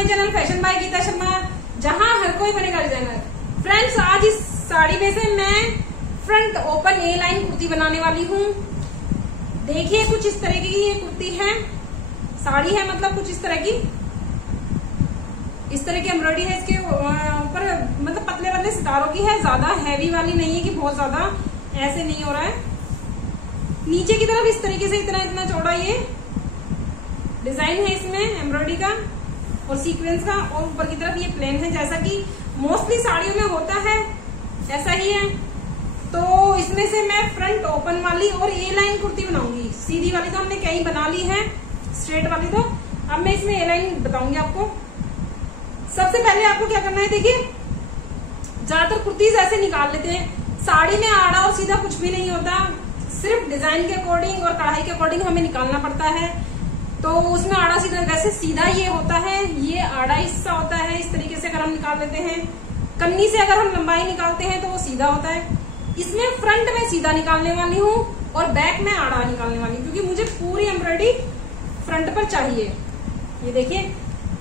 My channel fashion by Geeta Sharma, जहां हर कोई बनेगा डिजाइनर। फ्रेंड्स, आज इस साड़ी में से मैं फ्रंट ओपन ए लाइन कुर्ती बनाने वाली हूँ। देखिए, कुछ इस तरह की ये कुर्ती है, साड़ी है, मतलब कुछ इस तरह की एम्ब्रॉयडरी है इसके ऊपर, मतलब पतले पतले सितारों की है, ज्यादा हैवी वाली नहीं है कि बहुत ज्यादा ऐसे नहीं हो रहा है। नीचे की तरफ इस तरीके से इतना चौड़ा ये डिजाइन है इसमें एम्ब्रॉयडरी का और सीक्वेंस का, और ऊपर की तरफ ये प्लेन है, जैसा कि मोस्टली साड़ियों में होता है ऐसा ही है। तो इसमें से मैं फ्रंट ओपन वाली और ए लाइन कुर्ती बनाऊंगी। सीधी वाली तो हमने कहीं बना ली है, स्ट्रेट वाली तो अब मैं इसमें ए लाइन बताऊंगी आपको। सबसे पहले आपको क्या करना है, देखिए ज्यादातर कुर्तीज ऐसे निकाल लेते हैं, साड़ी में आड़ा और सीधा कुछ भी नहीं होता, सिर्फ डिजाइन के अकॉर्डिंग और कढ़ाई के अकॉर्डिंग हमें निकालना पड़ता है। तो उसमें आड़ा सीधा, वैसे सीधा ये होता है, ये आड़ा हिस्सा होता है, इस तरीके से अगर हम निकाल लेते हैं। कन्नी से अगर हम लंबाई निकालते हैं तो वो सीधा होता है। इसमें फ्रंट में सीधा निकालने वाली हूँ और बैक में आड़ा निकालने वाली हूँ, क्योंकि मुझे पूरी एम्ब्रॉयडरी फ्रंट पर चाहिए। ये देखिए,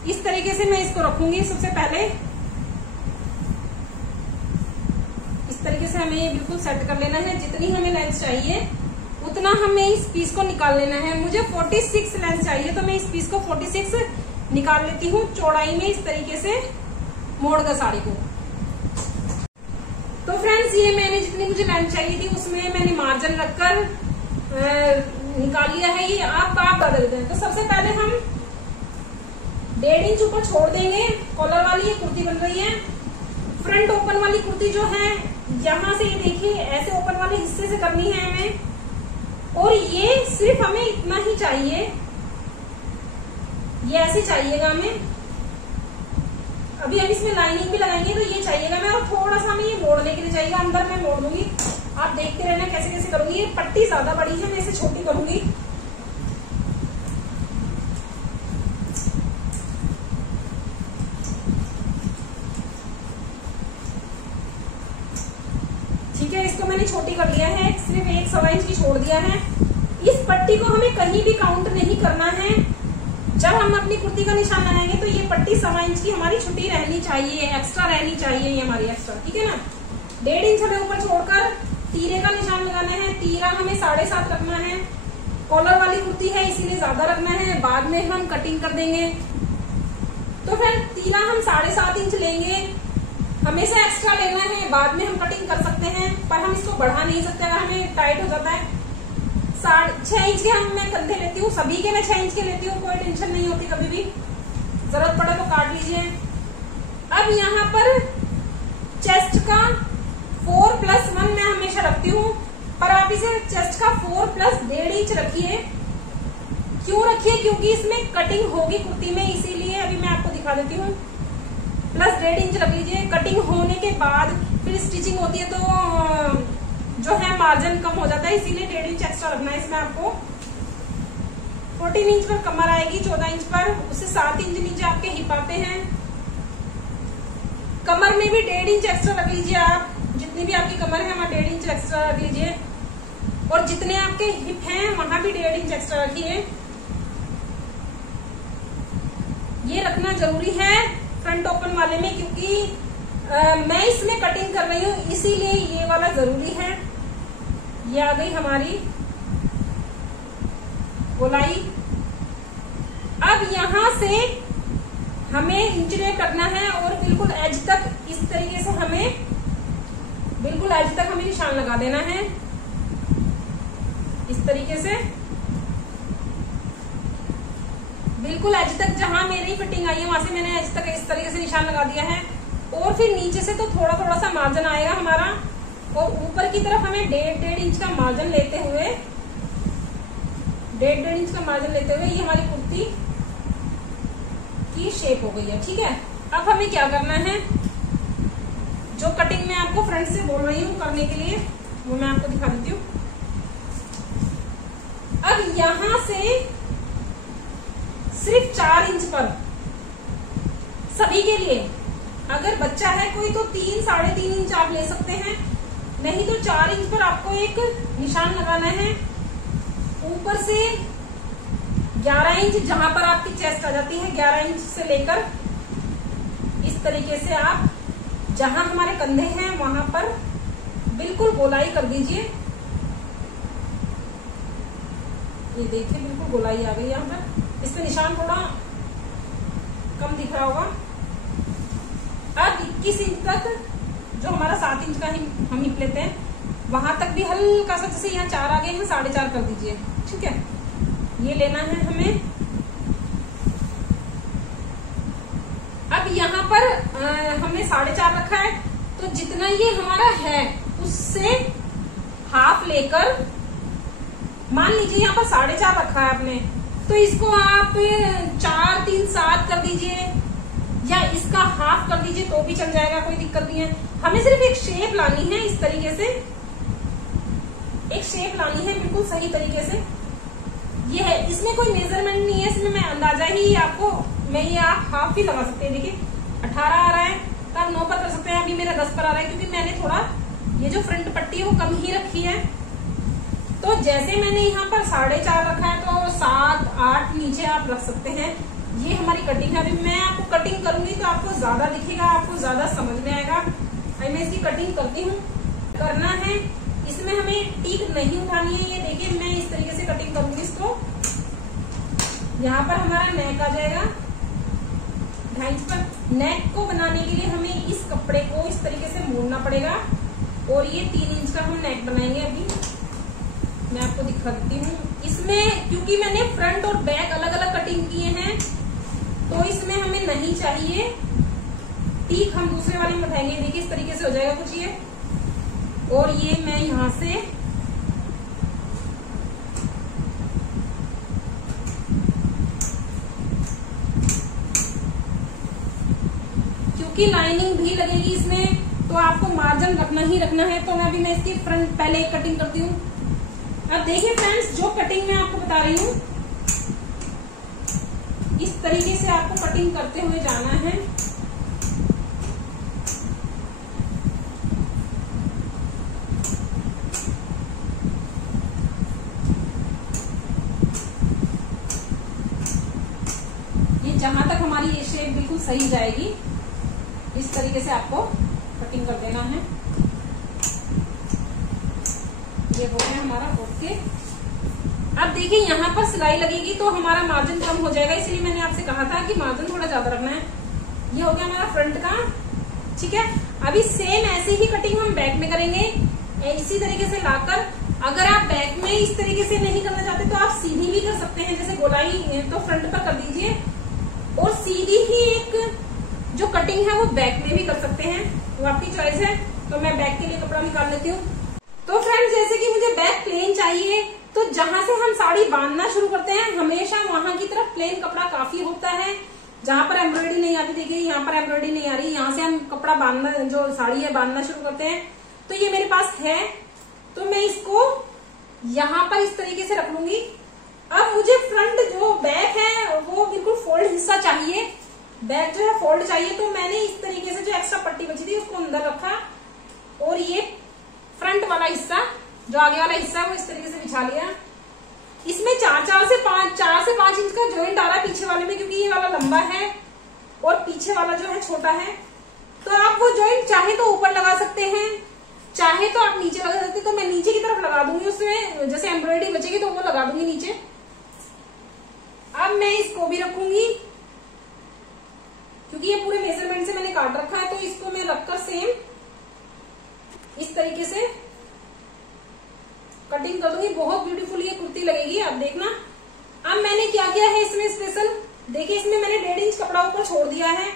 इस तरीके से मैं इसको रखूंगी। सबसे पहले इस तरीके से हमें ये बिल्कुल सेट कर लेना है। जितनी हमें लेंथ चाहिए उतना हमें इस पीस को निकाल लेना है। मुझे 46 लेंथ चाहिए, तो मैं इस पीस को 46 निकाल लेती हूँ चौड़ाई में, इस तरीके से मोड़ कर साड़ी को। तो फ्रेंड्स, ये मैंने जितनी मुझे लेंथ चाहिए थी उसमें मैंने मार्जिन रखकर निकाल लिया है। ये आप बदल दें। तो सबसे पहले हम 1.5 इंच ऊपर छोड़ देंगे। कॉलर वाली ये कुर्ती बन रही है। फ्रंट ओपन वाली कुर्ती जो है, यहाँ से ये देखिए ऐसे ओपन वाले हिस्से से करनी है हमें, और ये सिर्फ हमें इतना ही चाहिए, ये ऐसे चाहिएगा हमें। अभी हम इसमें लाइनिंग भी लगाएंगे तो ये चाहिएगा हमें, और थोड़ा सा हमें ये मोड़ने के लिए चाहिए। अंदर मैं मोड़ दूंगी, आप देखते रहना कैसे कैसे करूंगी। ये पट्टी ज्यादा बड़ी है, मैं इसे छोटी करूंगी। ठीक है, इसको मैंने छोटी कर लिया है, सिर्फ 1.25 इंच की छोड़ दिया है। इस पट्टी को हमें कहीं भी काउंट नहीं करना है। जब हम अपनी कुर्ती का निशान लगाएंगे तो ये पट्टी 1.25 इंच की हमारी छुट्टी रहनी चाहिए, एक्स्ट्रा रहनी चाहिए ये हमारी एक्स्ट्रा, ठीक है ना। 1.5 इंच हमें ऊपर छोड़कर तीरे का निशान लगाना है। तीरा हमें 7.5 रखना है। कॉलर वाली कुर्ती है इसीलिए ज्यादा रखना है, बाद में हम कटिंग कर देंगे। तो फिर तीरा हम 7.5 इंच लेंगे, हमेशा एक्स्ट्रा लेना है, बाद में हम कटिंग कर सकते हैं, पर हम इसको बढ़ा नहीं सकते अगर हमें टाइट हो जाता है। 6 इंच के मैं कंधे लेती हूँ, सभी के मैं 6 इंच के लेती हूँ, कोई टेंशन नहीं होती, कभी भी जरूरत पड़े तो काट लीजिए। अब यहाँ पर चेस्ट का 4+1 मैं हमेशा रखती हूँ, पर आप इसे चेस्ट का 4+1.5 इंच रखिए। क्यों रखिए? क्योंकि इसमें कटिंग होगी कुर्ती में, इसीलिए अभी मैं आपको दिखा देती हूँ। +1.5 इंच रख लीजिए। कटिंग होने के बाद फिर स्टिचिंग होती है तो जो है मार्जिन कम हो जाता है, इसीलिए 1.5 इंच एक्स्ट्रा रखना है इसमें आपको। 14 इंच पर कमर आएगी, 14 इंच पर, उससे 7 इंच नीचे आपके हिप आते हैं। कमर में भी 1.5 इंच एक्स्ट्रा रख लीजिए आप, जितनी भी आपकी कमर है वहां 1.5 इंच एक्स्ट्रा रख लीजिए, और जितने आपके हिप हैं वहां भी 1.5 इंच एक्स्ट्रा रखिए। ये रखना जरूरी है फ्रंट ओपन वाले में, क्योंकि मैं इसमें कटिंग कर रही हूँ, इसीलिए ये वाला जरूरी है। ये आ गई हमारी गोलाई। अब यहां से हमें इंच टेप रखना है और बिल्कुल एज तक, इस तरीके से हमें बिल्कुल एज तक हमें निशान लगा देना है, इस तरीके से बिल्कुल एज तक। जहां मेरी फिटिंग आई है वहां से मैंने एज तक इस तरीके से निशान लगा दिया है, और फिर नीचे से तो थोड़ा सा मार्जिन आएगा हमारा, और ऊपर की तरफ हमें 1.5 इंच का मार्जिन लेते हुए, 1.5 इंच का मार्जिन लेते हुए ये हमारी कुर्ती की शेप हो गई है। ठीक है, अब हमें क्या करना है, जो कटिंग मैं आपको फ्रंट से बोल रही हूँ करने के लिए, वो मैं आपको दिखा देती हूँ। अब यहां से सिर्फ 4 इंच पर सभी के लिए, अगर बच्चा है कोई तो 3-3.5 इंच आप ले सकते हैं, नहीं तो 4 इंच पर आपको एक निशान लगाना है। ऊपर से 11 इंच जहां पर आपकी चेस्ट आ जाती है, 11 इंच से लेकर इस तरीके से आप जहां हमारे कंधे हैं वहां पर बिल्कुल गोलाई कर दीजिए। ये देखिए बिल्कुल गोलाई आ गई यहाँ पर, इसका निशान थोड़ा कम दिख रहा होगा। अब 21 इंच तक जो हमारा 7 इंच का हम हिप लेते हैं वहां तक भी हल्का सा, जैसे यहाँ 4 आ गए हैं 4.5 कर दीजिए। ठीक है, ये लेना है हमें। अब यहाँ पर हमने 4.5 रखा है, तो जितना ये हमारा है उससे हाफ लेकर, मान लीजिए यहाँ पर 4.5 रखा है आपने, तो इसको आप 4, 3, 7 कर दीजिए या इसका हाफ कर दीजिए तो भी चल जाएगा, कोई दिक्कत नहीं है। हमें सिर्फ एक शेप लानी है, इस तरीके से एक शेप लानी है बिल्कुल सही तरीके से। ये है, इसमें कोई मेजरमेंट नहीं है, इसमें मैं अंदाजा ही आपको, मैं ये आप हाफ भी लगा सकते हैं। देखिए 18 आ रहा है तो आप 9 पर कर सकते हैं। अभी मेरा 10 पर आ रहा है क्योंकि मैंने थोड़ा ये जो फ्रंट पट्टी है वो कम ही रखी है। तो जैसे मैंने यहाँ पर 4.5 रखा है तो 7, 8 नीचे आप रख सकते हैं। ये हमारी कटिंग है। अभी मैं आपको कटिंग करूंगी तो आपको ज्यादा दिखेगा, आपको ज्यादा समझ में आएगा। अभी मैं इसकी कटिंग करती हूँ। करना है इसमें हमें टीक नहीं उठानी है। ये देखिए मैं इस तरीके से कटिंग करूंगी इसको। यहाँ पर हमारा नेक आ जाएगा 2.5 इंच पर। नेक को बनाने के लिए हमें इस कपड़े को इस तरीके से मोड़ना पड़ेगा और ये 3 इंच का हम नेक बनाएंगे। अभी मैं आपको दिखा देती हूँ। इसमें क्योंकि मैंने फ्रंट और बैक अलग अलग कटिंग किए हैं तो इसमें हमें नहीं चाहिए टीक, हम दूसरे वाले में उठाएंगे। देखिए इस तरीके से हो जाएगा कुछ ये, और ये मैं यहां से क्योंकि लाइनिंग भी लगेगी इसमें तो आपको मार्जिन रखना ही रखना है। तो अभी मैं इसकी फ्रंट पहले एक कटिंग करती हूँ। अब देखिए फ्रेंड्स, जो कटिंग मैं आपको बता रही हूँ इस तरीके से आपको कटिंग करते हुए जाना है। ये जहां तक हमारी ये शेप बिल्कुल सही जाएगी इस तरीके से आपको कटिंग कर देना है। ये हो गया हमारा ओके। अब देखिए यहाँ पर सिलाई लगेगी तो हमारा मार्जिन कम हो जाएगा, इसलिए मैंने आपसे कहा था कि मार्जिन थोड़ा ज्यादा रखना है। ये हो गया हमारा फ्रंट का। ठीक है, अभी सेम ऐसे ही कटिंग हम बैक में करेंगे इसी तरीके से लाकर। अगर आप बैक में इस तरीके से नहीं करना चाहते तो आप सीधी भी कर सकते हैं, जैसे गोलाई तो फ्रंट पर कर दीजिए और सीधी ही एक जो कटिंग है वो बैक में भी कर सकते हैं, वो आपकी चॉइस है। तो मैं बैक के लिए कपड़ा निकाल लेती हूँ। तो फ्रेंड्स, जैसे कि मुझे बैक प्लेन चाहिए तो जहां से हम साड़ी बांधना शुरू करते हैं हमेशा वहां की तरफ प्लेन कपड़ा काफी होता है। जहां पर एम्ब्रॉयडरी नहीं आती, देखिए यहाँ पर एम्ब्रॉयडरी नहीं आ रही, यहाँ से हम कपड़ा बांधना, जो साड़ी है बांधना शुरू करते हैं। तो ये मेरे पास है तो मैं इसको यहाँ पर इस तरीके से रख लूंगी। अब मुझे फ्रंट जो बैक है वो बिल्कुल फोल्ड हिस्सा चाहिए, बैक जो है फोल्ड चाहिए। तो मैंने इस तरीके से जो एक्स्ट्रा पट्टी बची थी उसको अंदर रखा और ये फ्रंट वाला हिस्सा जो आगे वाला हिस्सा है वो इस तरीके से बिछा लिया। इसमें 4 से 5 इंच का जॉइंट आ रहा है पीछे वाले में, क्योंकि ये वाला लंबा है और पीछे वाला जो है छोटा है। तो आप वो जॉइंट चाहे तो ऊपर लगा सकते हैं, चाहे तो आप नीचे लगा सकते हैं। तो मैं नीचे की तरफ लगा दूंगी, उसमें जैसे एम्ब्रॉयडरी बचेगी तो वो लगा दूंगी नीचे। अब मैं इसको भी रखूंगी क्योंकि ये पूरे मेजरमेंट से मैंने काट रखा है, तो इसको मैं रखकर सेम इस तरीके से कटिंग कर दूंगी। बहुत ब्यूटीफुल ये कुर्ती लगेगी, आप देखना। अब मैंने क्या किया है इसमें स्पेशल, देखिए इसमें मैंने 1.5 इंच कपड़ा ऊपर छोड़ दिया है।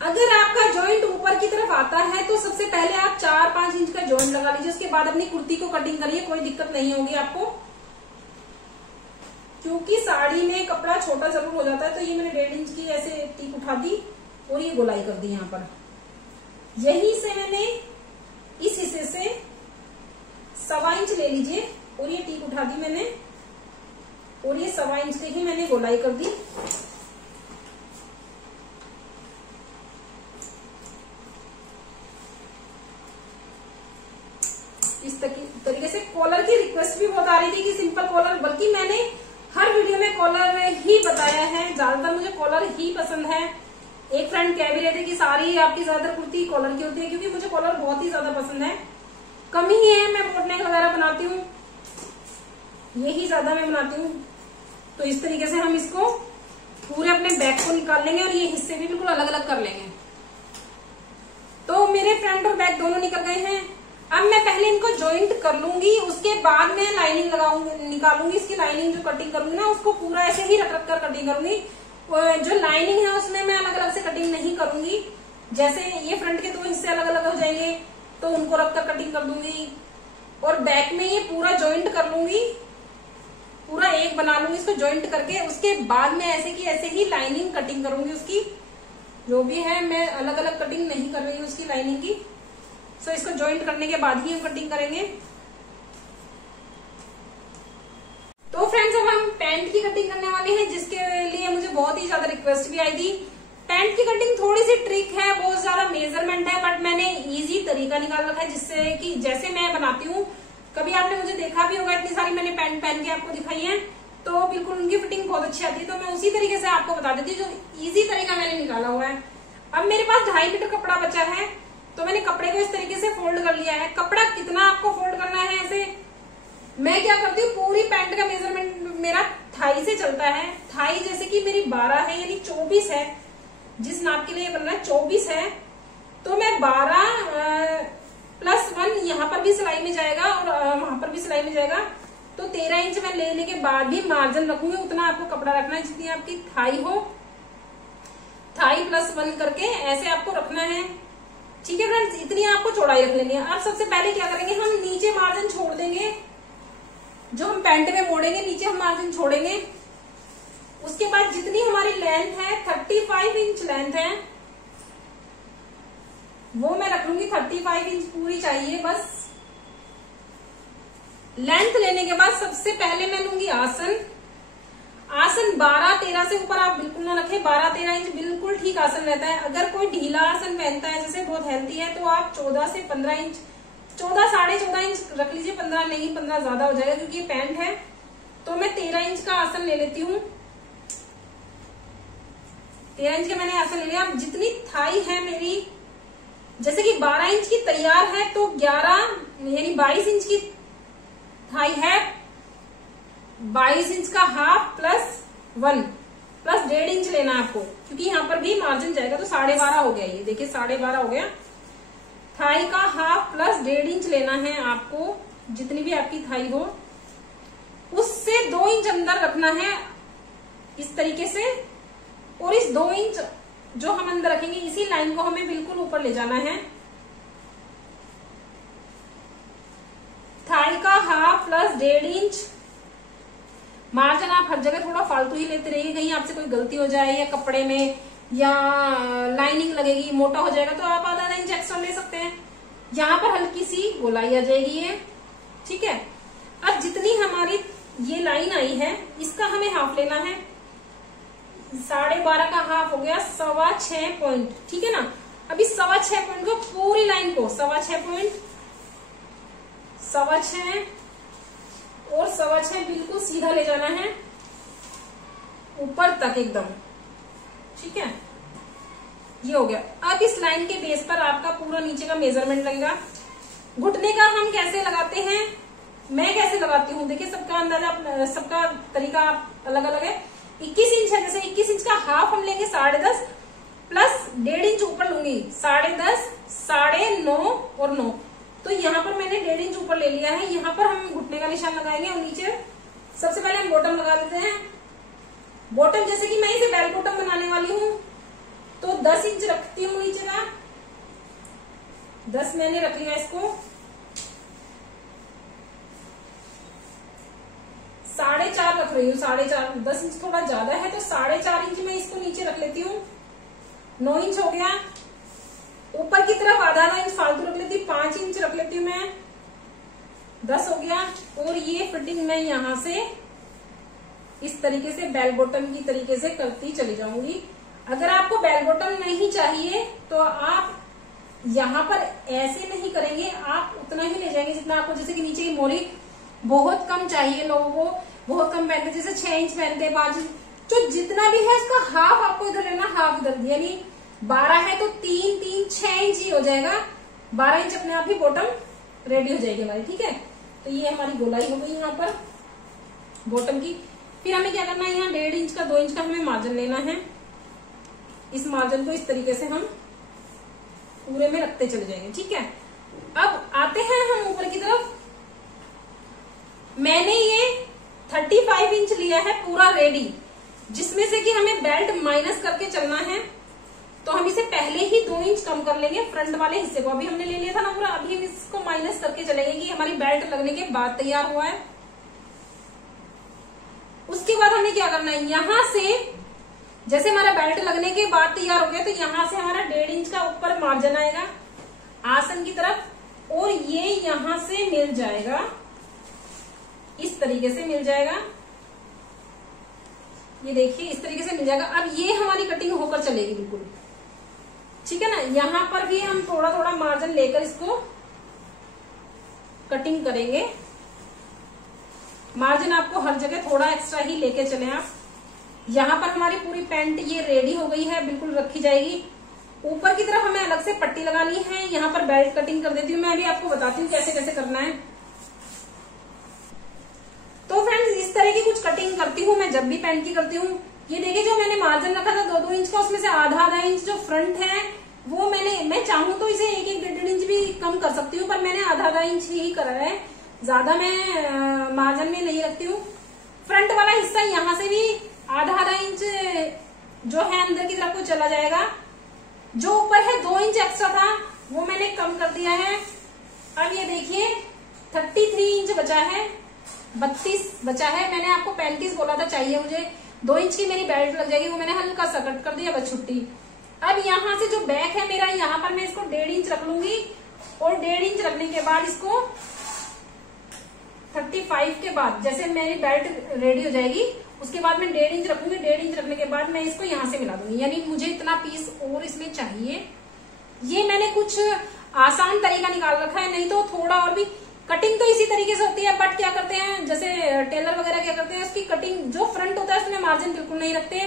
अगर आपका जॉइंट ऊपर की तरफ आता है तो सबसे पहले आप 4-5 इंच का जॉइंट लगा लीजिए, उसके बाद अपनी कुर्ती को कटिंग करिए, कोई दिक्कत नहीं होगी आपको। क्योंकि साड़ी में कपड़ा छोटा जरूर हो जाता है, तो ये मैंने 1.5 इंच की ऐसे टीक उठा दी और ये गोलाई कर दी यहाँ पर। यहीं से मैंने इस हिस्से से 1.25 इंच ले लीजिए और ये टीक उठा दी मैंने और ये 1.25 इंच की ही मैंने गोलाई कर दी। इस तरीके से। कॉलर की रिक्वेस्ट भी बहुत आ रही थी कि सिंपल कॉलर, बल्कि मैंने हर वीडियो में कॉलर ही बताया है, ज्यादातर मुझे कॉलर ही पसंद है। एक फ्रेंड कह भी रहे थे कि सारी आपकी ज्यादातर कुर्ती कॉलर की होती है, क्योंकि मुझे कॉलर बहुत ही ज्यादा पसंद है। कम ही है मैं बोट नेक वगैरह बनाती हूँ, यही ज्यादा मैं बनाती हूँ। तो इस तरीके से हम इसको पूरे अपने बैक को निकाल लेंगे और ये हिस्से भी बिल्कुल अलग अलग कर लेंगे। तो मेरे फ्रंट और बैक दोनों निकल गए हैं। अब मैं पहले इनको जॉइंट कर लूंगी, उसके बाद मैं लाइनिंग लगाऊंगी, निकालूंगी इसकी लाइनिंग। जो कटिंग करूंगी ना उसको पूरा ऐसे ही रख रख कर कटिंग करूंगी। जो लाइनिंग है उसमें मैं अलग अलग से कटिंग नहीं करूंगी। जैसे ये फ्रंट के 2 हिस्से अलग अलग हो जाएंगे तो उनको रखकर कटिंग कर दूंगी, और बैक में ये पूरा जॉइंट कर लूंगी, पूरा एक बना लूंगी इसको जॉइंट करके। उसके बाद में ऐसे की ऐसे ही लाइनिंग कटिंग करूंगी उसकी, जो भी है मैं अलग अलग कटिंग नहीं कर रही हूँ उसकी लाइनिंग की। सो इसको जॉइंट करने के बाद ही हम कटिंग करेंगे। तो फ्रेंड्स अब हम पैंट की कटिंग करने वाले हैं, जिसके लिए मुझे बहुत ही ज्यादा रिक्वेस्ट भी आई थी। पैंट की कटिंग थोड़ी सी ट्रिक है, बहुत ज्यादा मेजरमेंट है, बट मैंने इजी तरीका निकाल रखा है जिससे कि जैसे मैं बनाती हूँ, कभी आपने मुझे देखा भी होगा, इतनी सारी मैंने पैंट पहन के आपको दिखाई है, तो बिल्कुल उनकी फिटिंग बहुत अच्छी आती है। तो मैं उसी तरीके से आपको बता देती हूँ, जो इजी तरीका मैंने निकाला हुआ है। अब मेरे पास 2.5 मीटर कपड़ा बचा है, तो मैंने कपड़े को इस तरीके से फोल्ड कर लिया है। कपड़ा कितना आपको फोल्ड करना है, ऐसे मैं क्या करती हूँ, पूरी पैंट का मेजरमेंट मेरा थाई से चलता है। थाई जैसे कि मेरी 12 है, यानी 24 है, जिस नाप के लिए बनना है 24 है, तो मैं 12 + 1 यहाँ पर भी सिलाई में जाएगा और वहां पर भी सिलाई में जाएगा, तो 13 इंच मैं लेने के बाद भी मार्जिन रखूंगी। उतना आपको कपड़ा रखना है जितनी आपकी थाई हो, थाई +1 करके ऐसे आपको रखना है। ठीक है फ्रेंड्स, इतनी आपको चौड़ाई रख लेनी है। अब सबसे पहले क्या करेंगे, हम नीचे मार्जिन छोड़ देंगे, जो हम पैंट में मोड़ेंगे नीचे हम मार्जिन छोड़ेंगे। उसके बाद जितनी हमारी लेंथ है 35 इंच लेंथ है, वो मैं रख लूंगी। 35 इंच पूरी चाहिए बस। लेंथ लेने के बाद सबसे पहले मैं लूंगी आसन। आसन 12-13 से ऊपर आप बिल्कुल ना रखें, 12-13 इंच बिल्कुल ठीक आसन रहता है। अगर कोई ढीला आसन पहनता है, जैसे बहुत हेल्थी है, तो आप 14 से 15 इंच, 14 साढ़े 14 इंच रख लीजिए, 15 नहीं, 15 ज्यादा हो जाएगा क्योंकि ये पैंट है। तो मैं 13 इंच का आसन ले लेती हूँ। 13 इंच का मैंने आसन ले लिया। अब जितनी थाई है मेरी, जैसे कि 12 इंच की तैयार है, तो 11 यानी 22 इंच की थाई है। 22 इंच का हाफ +1 + 1.5 इंच लेना है आपको, क्योंकि यहाँ पर भी मार्जिन जाएगा, तो 12.5 हो गया। ये देखिए 12.5 हो गया। थाई का हाफ + 1.5 इंच लेना है आपको, जितनी भी आपकी थाई हो उससे 2 इंच अंदर रखना है इस तरीके से। और इस 2 इंच जो हम अंदर रखेंगे, इसी लाइन को हमें बिल्कुल ऊपर ले जाना है। थाई का हाफ + 1.5 इंच। मार्जिन आप हर जगह थोड़ा फालतू ही लेते रहिए, कहीं आपसे कोई गलती हो जाए या कपड़े में या लाइनिंग लगेगी, मोटा हो जाएगा, तो आप आधा इंच एक्स्ट्रा ले सकते हैं। यहाँ पर हल्की सी गोलाई आ जाएगी ये, ठीक है। अब जितनी हमारी ये लाइन आई है, इसका हमें हाफ लेना है। 12.5 का हाफ हो गया 6.25 पॉइंट, ठीक है ना। अब इस 6.25 पॉइंट को, पूरी लाइन को 6.25 पॉइंट, 6.25 और 6.25 बिल्कुल सीधा ले जाना है ऊपर तक एकदम, ठीक है। ये हो गया। अब इस लाइन के बेस पर आपका पूरा नीचे का मेजरमेंट लगेगा। घुटने का हम कैसे लगाते हैं, मैं कैसे लगाती हूँ, देखिए सबका अंदाजा, सबका तरीका अलग अलग है। 21 इंच है, जैसे 21 इंच का हाफ हम लेंगे 10.5 + 1.5 इंच ऊपर लूंगी, 10.5, 9.5 और 9। तो यहाँ पर मैंने 1.5 इंच ऊपर ले लिया है। यहाँ पर हम घुटने का निशान लगाएंगे और नीचे सबसे पहले हम बॉटम लगा लेते हैं। बॉटम जैसे कि मैं इसे बेल बॉटम बनाने वाली हूँ, तो 10 इंच रखती हूँ नीचे का, 10 मैंने रख लिया इसको। 4.5 रख रही हूँ, 4.5, 10 इंच थोड़ा ज्यादा है, तो 4.5 इंच मैं इसको नीचे रख लेती हूँ। 9 इंच हो गया। ऊपर की तरफ आधा इंच फालतू रख लेती हूँ, 5 इंच रख लेती हूँ मैं, 10 हो गया। और ये फिटिंग मैं यहां से इस तरीके से बेल बॉटम की तरीके से करती चली जाऊंगी। अगर आपको बेल बॉटम नहीं चाहिए तो आप यहाँ पर ऐसे नहीं करेंगे, आप उतना ही ले जाएंगे जितना आपको, जैसे कि नीचे की मोरी बहुत कम चाहिए लोगों को, बहुत कम पहनते, जैसे 6 इंच पहनते, 5 इंच, जो जितना भी है उसका हाफ आपको आपको इधर लेना हाफ इधर, यानी 12 है तो 3 3 6 इंच ही हो जाएगा। 12 इंच अपने आप ही बॉटम रेडी हो जाएगी हमारी, ठीक है। तो ये हमारी गोलाई हो गई यहाँ पर बॉटम की। फिर हमें क्या करना है, यहाँ 1.5 इंच का 2 इंच का हमें मार्जिन लेना है। इस मार्जिन को इस तरीके से हम पूरे में रखते चले जाएंगे, ठीक है। अब आते हैं हम ऊपर की तरफ। मैंने ये 35 इंच लिया है पूरा रेडी, जिसमें से कि हमें बेल्ट माइनस करके चलना है। तो हम इसे पहले ही 2 इंच कम कर लेंगे फ्रंट वाले हिस्से को। अभी हमने ले लिया था ना पूरा, अभी हम इसको माइनस करके चलेंगे कि हमारी बेल्ट लगने के बाद तैयार हुआ है। उसके बाद हमें क्या करना है, यहां से जैसे हमारा बेल्ट लगने के बाद तैयार हो गया, तो यहां से हमारा 1.5 इंच का ऊपर मार्जिन आएगा आसन की तरफ, और ये यहां से मिल जाएगा, इस तरीके से मिल जाएगा। ये देखिए इस तरीके से मिल जाएगा। अब ये हमारी कटिंग होकर चलेगी बिल्कुल, ठीक है ना। यहां पर भी हम थोड़ा थोड़ा मार्जिन लेकर इसको कटिंग करेंगे। मार्जिन आपको हर जगह थोड़ा एक्स्ट्रा ही लेके चले आप। यहां पर हमारी पूरी पैंट ये रेडी हो गई है, बिल्कुल रखी जाएगी। ऊपर की तरफ हमें अलग से पट्टी लगानी है। यहाँ पर बेल्ट कटिंग कर देती हूँ मैं, अभी आपको बताती हूँ कैसे कैसे करना है। तो फ्रेंड्स इस तरह की कुछ कटिंग करती हूँ मैं जब भी पैंट की करती हूँ। ये देखिए जो मैंने मार्जिन रखा था 2-2 इंच का, उसमें से आधा इंच जो फ्रंट है वो मैं चाहूँ तो इसे 1-1 इंच भी कम कर सकती हूँ, पर मैंने आधा इंच ही करा है, ज्यादा मैं मार्जिन में नहीं रखती हूँ। फ्रंट वाला हिस्सा यहाँ से भी आधा इंच जो है अंदर की तरफ को चला जाएगा। जो ऊपर है 2 इंच एक्स्ट्रा था वो मैंने कम कर दिया है। अब ये देखिए 33 इंच बचा है, 32 बचा है। मैंने आपको 35 बोला था चाहिए मुझे, 2 इंच की मेरी बेल्ट लग जाएगी, वो मैंने हल्का सा कट कर दिया, बस छुट्टी। अब यहाँ से जो बैक है मेरा, यहाँ पर मैं इसको 1.5 इंच रख लूंगी, और 1.5 इंच रखने के बाद इसको 35 के बाद जैसे मेरी बेल्ट रेडी हो जाएगी, उसके बाद मैं 1.5 इंच रखूंगी। 1.5 इंच रखने के बाद मैं इसको यहाँ से मिला दूंगी, यानी मुझे इतना पीस और इसमें चाहिए। ये मैंने कुछ आसान तरीका निकाल रखा है, नहीं तो थोड़ा और भी। कटिंग तो इसी तरीके से होती है, बट क्या करते हैं जैसे टेलर वगैरह क्या करते हैं, उसकी कटिंग जो फ्रंट होता है उसमें मार्जिन बिल्कुल नहीं रखते,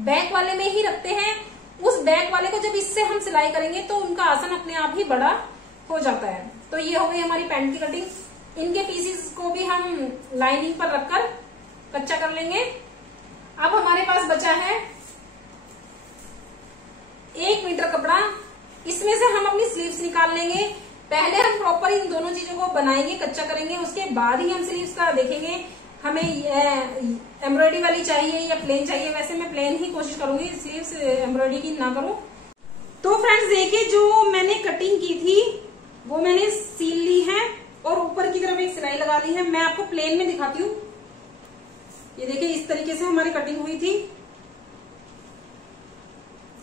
बैक वाले में ही रखते हैं। उस बैक वाले को जब इससे हम सिलाई करेंगे तो उनका आसन अपने आप ही बड़ा हो जाता है। तो ये हो गई हमारी पैंट की कटिंग। इनके पीसेस को भी हम लाइनिंग पर रखकर कच्चा कर लेंगे। अब हमारे पास बचा है 1 मीटर कपड़ा, इसमें से हम अपनी स्लीव्स निकाल लेंगे। पहले हम प्रॉपर इन दोनों चीजों को बनाएंगे, कच्चा करेंगे, उसके बाद ही हम स्लीव्स का देखेंगे हमें एम्ब्रॉयडरी वाली चाहिए या प्लेन चाहिए। वैसे मैं प्लेन ही कोशिश करूंगी, स्लीव्स एम्ब्रॉयडरी की ना करूं। तो फ्रेंड्स देखिए जो मैंने कटिंग की थी वो मैंने सील ली है, और ऊपर की तरफ एक सिलाई लगा ली है। मैं आपको प्लेन में दिखाती हूँ। ये देखिए इस तरीके से हमारी कटिंग हुई थी,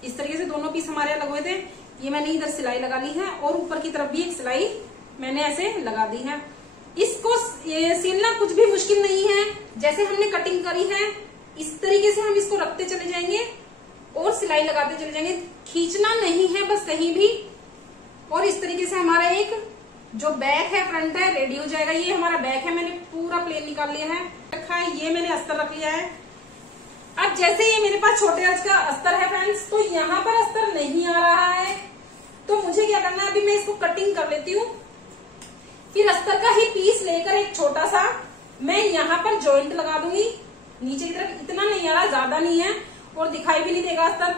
इस तरीके से दोनों पीस हमारे अलग हुए थे। ये मैंने इधर सिलाई लगा ली है, और ऊपर की तरफ भी एक सिलाई मैंने ऐसे लगा दी है। इसको सिलना कुछ भी मुश्किल नहीं है, जैसे हमने कटिंग करी है इस तरीके से हम इसको रखते चले जाएंगे और सिलाई लगाते चले जाएंगे। खींचना नहीं है बस कहीं भी, और इस तरीके से हमारा एक जो बैक है फ्रंट है रेडी हो जाएगा। ये हमारा बैक है, मैंने पूरा प्लेन निकाल लिया है, रखा है। ये मैंने अस्तर रख लिया है। अब जैसे ये मेरे पास छोटे अर्ज का अस्तर है फ्रेंड्स, तो यहाँ पर अस्तर नहीं आ रहा है, तो मुझे क्या करना है, अभी मैं इसको कटिंग कर लेती हूँ। फिर अस्तर का ही पीस लेकर एक छोटा सा मैं यहाँ पर जॉइंट लगा दूंगी नीचे की तरफ। इतना नहीं आ रहा, ज्यादा नहीं है, और दिखाई भी नहीं देगा अस्तर।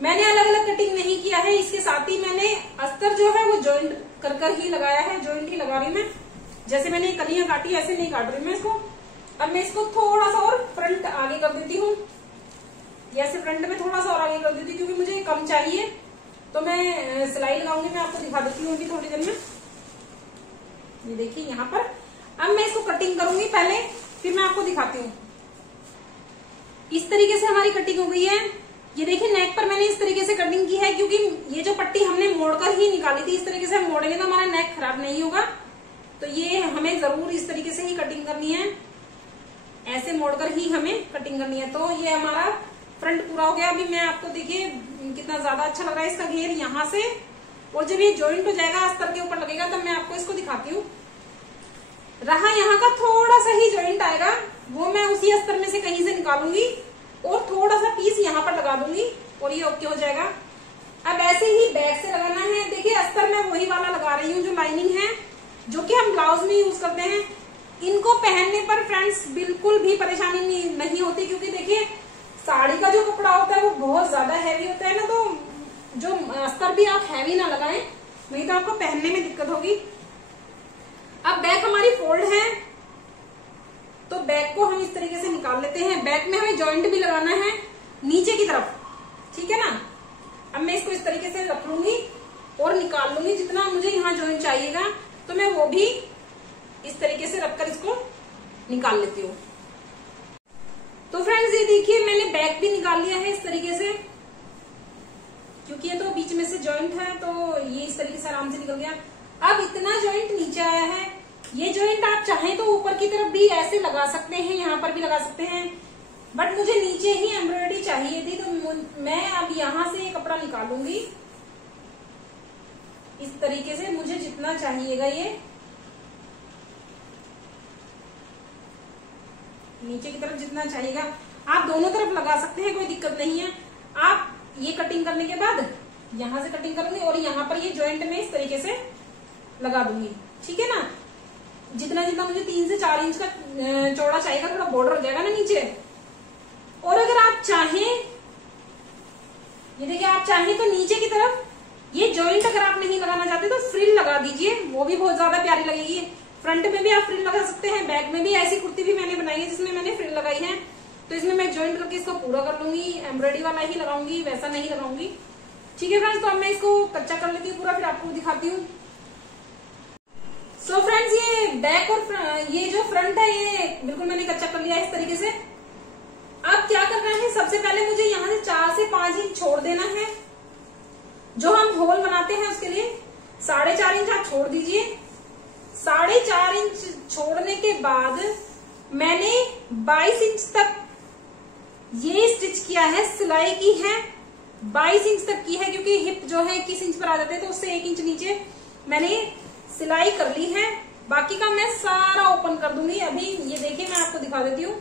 मैंने अलग अलग कटिंग नहीं किया है, इसके साथ ही मैंने अस्तर जो है वो जॉइंट कर ही लगाया है, जॉइंट ही लगा रही मैं। जैसे मैंने कलियां काटी ऐसे नहीं काट रही मैं इसको। अब मैं इसको थोड़ा सा और फ्रंट आगे कर देती हूँ, ऐसे फ्रंट में थोड़ा सा और आगे कर देती हूँ, क्योंकि मुझे कम चाहिए। तो मैं सिलाई लगाऊंगी, मैं आपको दिखा देती हूँ अभी थोड़ी देर में। ये देखिए यहाँ पर अब मैं इसको कटिंग करूंगी पहले, फिर मैं आपको दिखाती हूँ। इस तरीके से हमारी कटिंग हो गई है। ये देखिए नेक पर मैंने इस तरीके से कटिंग की है, क्योंकि ये जो पट्टी हमने मोड़कर ही निकाली थी। इस तरीके से हम मोड़ेंगे तो हमारा नेक खराब नहीं होगा, तो ये हमें जरूर इस तरीके से ही कटिंग करनी है, ऐसे मोड़कर ही हमें कटिंग करनी है। तो ये हमारा फ्रंट पूरा हो गया। अभी मैं आपको देखिए कितना ज्यादा अच्छा लग रहा है इसका घेर यहाँ से, और जब ये ज्वाइंट हो जाएगा अस्तर के ऊपर लगेगा तब मैं आपको इसको दिखाती हूँ। रहा यहाँ का थोड़ा सा ही ज्वाइंट आएगा, वो मैं उसी अस्तर में से कहीं से निकालूंगी और थोड़ा सा पीस यहाँ पर लगा दूंगी। और ये ओके हो जाएगा। अब ऐसे ही बैक से लगाना है। देखिए अस्तर मैं वही वाला लगा रही हूँ जो लाइनिंग है, जो कि हम ब्लाउज में यूज करते हैं। इनको पहनने पर फ्रेंड्स बिल्कुल भी परेशानी नहीं होती, क्योंकि देखिए साड़ी का जो कपड़ा होता है वो बहुत ज्यादा हैवी होता है ना, तो जो अस्तर भी आप हैवी ना लगाएं, नहीं तो आपको पहनने में दिक्कत होगी। अब बैक हमारी फोल्ड है, तो बैक को हम इस तरीके से निकाल लेते हैं। बैक में हमें जॉइंट भी लगाना है नीचे की तरफ, ठीक है ना। अब मैं इसको इस तरीके से रख लूंगी और निकाल लूंगी। जितना मुझे यहाँ जॉइंट चाहिएगा तो मैं वो भी इस तरीके से रखकर इसको निकाल लेती हूँ। तो फ्रेंड्स ये देखिए मैंने बैक भी निकाल लिया है इस तरीके से, क्योंकि ये तो बीच में से जॉइंट है, तो ये इस तरीके से आराम से निकल गया। अब इतना जॉइंट नीचे आया है, ये जॉइंट आप चाहें तो ऊपर की तरफ भी ऐसे लगा सकते हैं, यहाँ पर भी लगा सकते हैं, बट मुझे नीचे ही एम्ब्रॉयडरी चाहिए थी, तो मैं अब यहां से ये कपड़ा निकालूंगी इस तरीके से। मुझे जितना चाहिएगा ये नीचे की तरफ जितना चाहिएगा आप दोनों तरफ लगा सकते हैं, कोई दिक्कत नहीं है। आप ये कटिंग करने के बाद यहां से कटिंग करूंगी और यहाँ पर ये जॉइंट में इस तरीके से लगा दूंगी, ठीक है ना। जितना जितना मुझे 3 से 4 इंच का चौड़ा चाहिएगा, थोड़ा बॉर्डर हो जाएगा ना नीचे। और अगर आप चाहें, ये देखिए आप चाहें तो नीचे की तरफ ये जॉइंट अगर आप नहीं लगाना चाहते तो फ्रिल लगा दीजिए, वो भी बहुत ज्यादा प्यारी लगेगी। फ्रंट में भी आप फ्रिल लगा सकते हैं, बैक में भी। ऐसी कुर्ती भी मैंने बनाई है जिसमें मैंने फ्रिल लगाई है, तो इसमें मैं जॉइंट करके इसको पूरा कर लूंगी, एम्ब्रॉयडरी वाला ही लगाऊंगी, वैसा नहीं लगाऊंगी, ठीक है फ्रेंड्स। तो अब मैं इसको कच्चा कर लेती हूँ पूरा, फिर आपको दिखाती हूँ। सो फ्रेंड्स ये बैक और ये जो फ्रंट है ये बिल्कुल मैंने कच्चा कर लिया है इस तरीके से। अब क्या करना है, सबसे पहले मुझे यहाँ से 4 से 5 इंच छोड़ देना है। जो हम होल बनाते हैं उसके लिए 4.5 इंच आप छोड़ दीजिए। 4.5 इंच छोड़ने के बाद मैंने 22 इंच तक ये स्टिच किया है, सिलाई की है 22 इंच तक की है, क्योंकि हिप जो है 21 इंच पर आ जाते हैं, तो उससे 1 इंच नीचे मैंने सिलाई कर ली है। बाकी का मैं सारा ओपन कर दूंगी अभी। ये देखिए मैं आपको दिखा देती हूँ,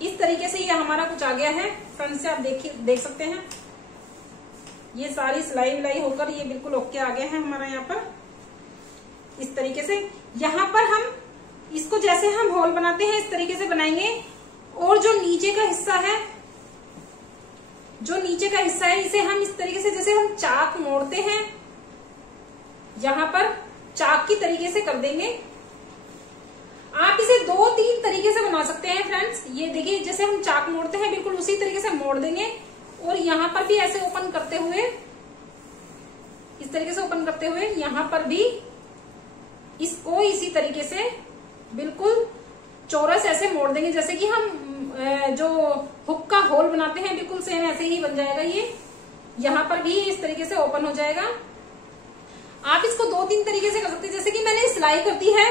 इस तरीके से ये हमारा कुछ आ गया है। फ्रंट से आप देख सकते हैं ये सारी सिलाई विलाई होकर ये बिल्कुल ओके आ गया है हमारा यहाँ पर इस तरीके से। यहाँ पर हम इसको जैसे हम होल बनाते हैं इस तरीके से बनाएंगे, और जो नीचे का हिस्सा है, इसे हम इस तरीके से जैसे हम चाक मोड़ते हैं, यहाँ पर चाक की तरीके से कर देंगे। आप इसे 2-3 तरीके से बना सकते हैं फ्रेंड्स। ये देखिए जैसे हम चाक मोड़ते हैं बिल्कुल उसी तरीके से मोड़ देंगे, और यहाँ पर भी ऐसे ओपन करते हुए, इस तरीके से ओपन करते हुए यहाँ पर भी इसको इसी तरीके से बिल्कुल चौरस ऐसे मोड़ देंगे, जैसे कि हम जो हुक का होल बनाते हैं बिल्कुल सेम ऐसे ही बन जाएगा ये। यहाँ पर भी इस तरीके से ओपन हो जाएगा। आप इसको 2-3 तरीके से कर सकते हैं, जैसे कि मैंने सिलाई कर दी है।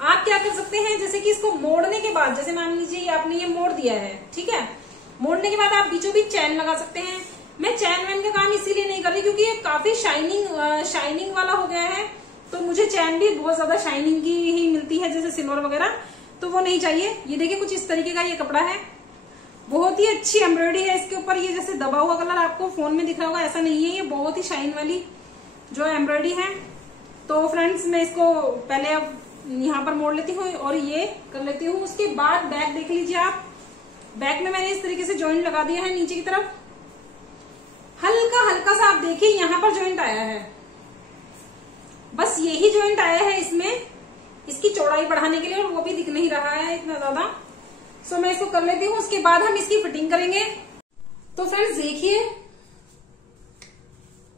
आप क्या कर सकते हैं, जैसे कि इसको मोड़ने के बाद, जैसे मान लीजिए आपने ये मोड़ दिया है, ठीक है, मोड़ने के बाद आप बीचों बीच चैन लगा सकते हैं। मैं चैन वैन का काम इसीलिए नहीं कर रही क्योंकि ये काफी शाइनिंग वाला हो गया है, तो मुझे चैन भी बहुत ज्यादा शाइनिंग की ही मिलती है, जैसे सिल्वर वगैरह, तो वो नहीं चाहिए। ये देखिए कुछ इस तरीके का ये कपड़ा है, बहुत ही अच्छी एम्ब्रॉयडरी है इसके ऊपर। ये जैसे दबा हुआ कलर आपको फोन में दिख रहा होगा, ऐसा नहीं है, ये बहुत ही शाइन वाली जो एम्ब्रॉयडरी है। तो फ्रेंड्स मैं इसको पहले अब यहाँ पर मोड़ लेती हूँ और ये कर लेती हूँ। उसके बाद बैक देख लीजिए आप, बैक में मैंने इस तरीके से जॉइंट लगा दिया है नीचे की तरफ। हल्का हल्का सा आप देखिए यहाँ पर जॉइंट आया है, बस यही जॉइंट आया है इसमें, इसकी चौड़ाई बढ़ाने के लिए, और वो भी दिख नहीं रहा है इतना ज्यादा। सो मैं इसको कर लेती हूँ, उसके बाद हम इसकी फिटिंग करेंगे। तो फ्रेंड्स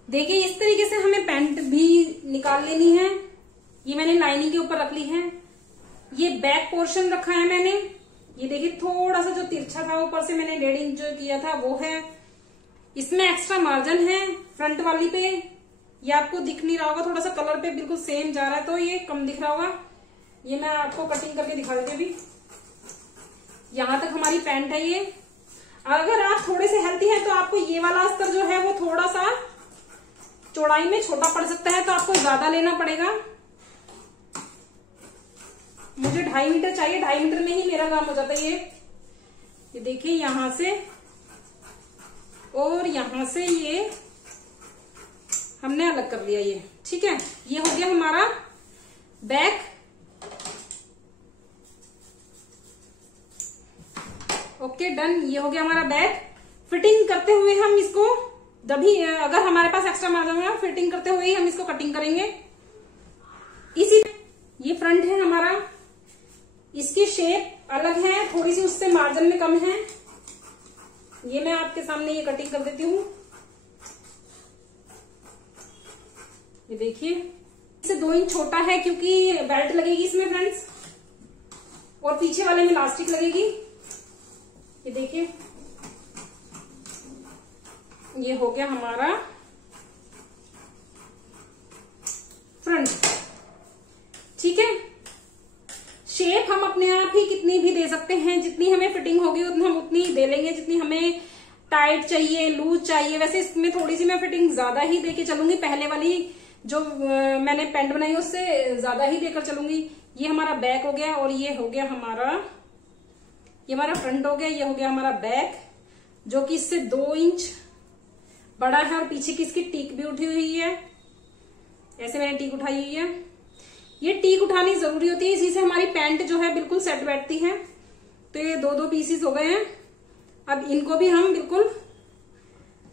देखिए इस तरीके से हमें पैंट भी निकाल लेनी है। ये मैंने लाइनिंग के ऊपर रख ली है। ये बैक पोर्शन रखा है मैंने, ये देखिए थोड़ा सा जो तिरछा था ऊपर से मैंने 1.5 इंच जो किया था वो है। इसमें एक्स्ट्रा मार्जिन है फ्रंट वाली पे, ये आपको दिख नहीं रहा होगा, थोड़ा सा कलर पे बिल्कुल सेम जा रहा है तो ये कम दिख रहा होगा। ये मैं आपको कटिंग करके दिखा देती हूँ अभी। यहाँ तक हमारी पैंट है ये। अगर आप थोड़े से हेल्थी हैं तो आपको ये वाला अस्तर जो है वो थोड़ा सा चौड़ाई में छोटा पड़ सकता है, तो आपको ज्यादा लेना पड़ेगा। मुझे 2.5 मीटर चाहिए, 2.5 मीटर में ही मेरा काम हो जाता है। ये देखिए यहाँ से और यहां से ये हमने अलग कर लिया ये, ठीक है। ये हो गया हमारा बैक। ओके डन, ये हो गया हमारा बैक। फिटिंग करते हुए हम इसको जब भी अगर हमारे पास एक्स्ट्रा मार्जिन है, फिटिंग करते हुए ही हम इसको कटिंग करेंगे। इसी ये फ्रंट है हमारा, इसकी शेप अलग है, थोड़ी सी उससे मार्जिन में कम है। ये मैं आपके सामने ये कटिंग कर देती हूँ। ये देखिए, इससे 2 इंच छोटा है क्योंकि बेल्ट लगेगी इसमें फ्रेंड्स, और पीछे वाले में इलास्टिक लगेगी। ये देखिए, ये हो गया हमारा फ्रंट, ठीक है। शेप हम अपने आप ही कितनी भी दे सकते हैं, जितनी हमें फिटिंग होगी उतना हम उतनी दे लेंगे, जितनी हमें टाइट चाहिए, लूज चाहिए। वैसे इसमें थोड़ी सी मैं फिटिंग ज्यादा ही देके चलूंगी, पहले वाली जो मैंने पैंट बनाई उससे ज्यादा ही देकर चलूंगी। ये हमारा बैक हो गया, और ये हो गया हमारा, ये हमारा फ्रंट हो गया। ये हो गया हमारा बैक, जो कि इससे 2 इंच बड़ा है, और पीछे की इसकी टीक भी उठी हुई है। ऐसे मैंने टीक उठाई हुई है। ये टीक उठानी जरूरी होती है, इसी से हमारी पैंट जो है बिल्कुल सेट बैठती है। तो ये 2-2 पीसीस हो गए हैं। अब इनको भी हम बिल्कुल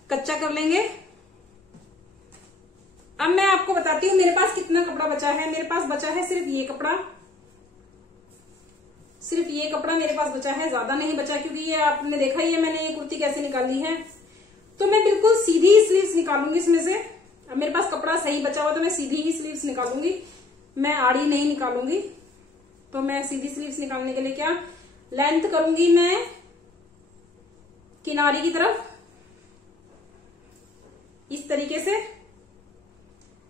कच्चा कर लेंगे। अब मैं आपको बताती हूँ मेरे पास कितना कपड़ा बचा है। मेरे पास बचा है सिर्फ ये कपड़ा, सिर्फ ये कपड़ा मेरे पास बचा है, ज्यादा नहीं बचा, क्योंकि ये आपने देखा ही है मैंने ये कुर्ती कैसे निकाली है। तो मैं बिल्कुल सीधी स्लीव्स निकालूंगी इसमें से। अब मेरे पास कपड़ा सही बचा हुआ तो मैं सीधी ही स्लीव्स निकालूंगी, मैं आड़ी नहीं निकालूंगी। तो मैं सीधी स्लीव्स निकालने के लिए क्या लेंथ करूंगी, मैं किनारी की तरफ इस तरीके से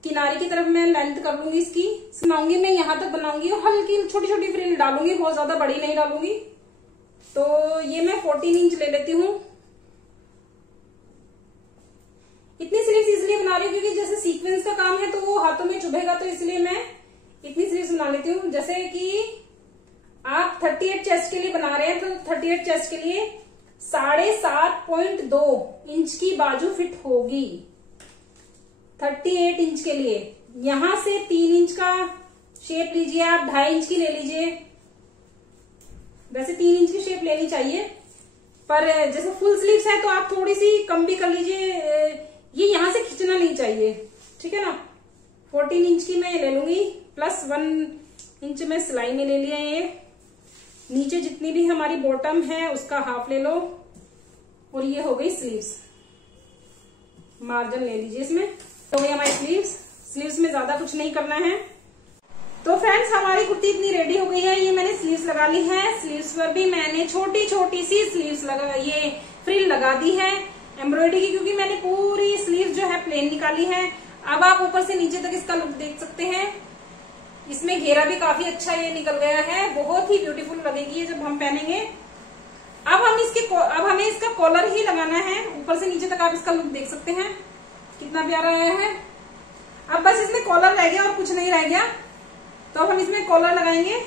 किनारी की तरफ मैं लेंथ कर लूंगी इसकी। बनाऊंगी मैं यहां तक बनाऊंगी, और हल्की छोटी छोटी फ्रिल डालूंगी, बहुत ज्यादा बड़ी नहीं डालूंगी। तो ये मैं 14 इंच ले लेती हूँ। इतनी स्लीव्स इसलिए बना रही हूँ क्योंकि जैसे सीक्वेंस का काम है तो वो हाथों में चुभेगा, तो इसलिए मैं इतनी स्लीव्स बना लेती हूँ। जैसे कि आप 38 चेस्ट के लिए बना रहे हैं तो 38 चेस्ट के लिए 7.5 इंच की बाजू फिट होगी। 38 इंच के लिए यहां से 3 इंच का शेप लीजिए, आप 2.5 इंच की ले लीजिए। वैसे 3 इंच की शेप लेनी चाहिए, पर जैसे फुल स्लीव्स है तो आप थोड़ी सी कम भी कर लीजिए। ये यहां से खींचना नहीं चाहिए, ठीक है ना। 14 इंच की मैं ले लूंगी, प्लस 1 इंच में सिलाई में ले लिया। ये नीचे जितनी भी हमारी बॉटम है उसका हाफ ले लो, और ये हो गई स्लीव्स। मार्जिन ले लीजिए इसमें। तो ये हमारी स्लीव्स में ज्यादा कुछ नहीं करना है। तो फ्रेंड्स, हमारी कुर्ती इतनी रेडी हो गई है। ये मैंने स्लीव्स लगा ली है, स्लीव्स पर भी मैंने छोटी छोटी सी स्लीव्स ये फ्रिल लगा दी है एम्ब्रॉयडरी की, क्योंकि मैंने पूरी स्लीव जो है प्लेन निकाली है। अब आप ऊपर से नीचे तक इसका लुक देख सकते हैं। इसमें घेरा भी काफी अच्छा ये निकल गया है, बहुत ही ब्यूटीफुल लगेगी जब हम पहनेंगे। अब हमें इसका कॉलर ही लगाना है, ऊपर से नीचे तक आप इसका लुक देख सकते हैं कितना प्यारा आया है। अब बस इसमें कॉलर रह गया और कुछ नहीं रह गया, तो अब हम इसमें कॉलर लगाएंगे।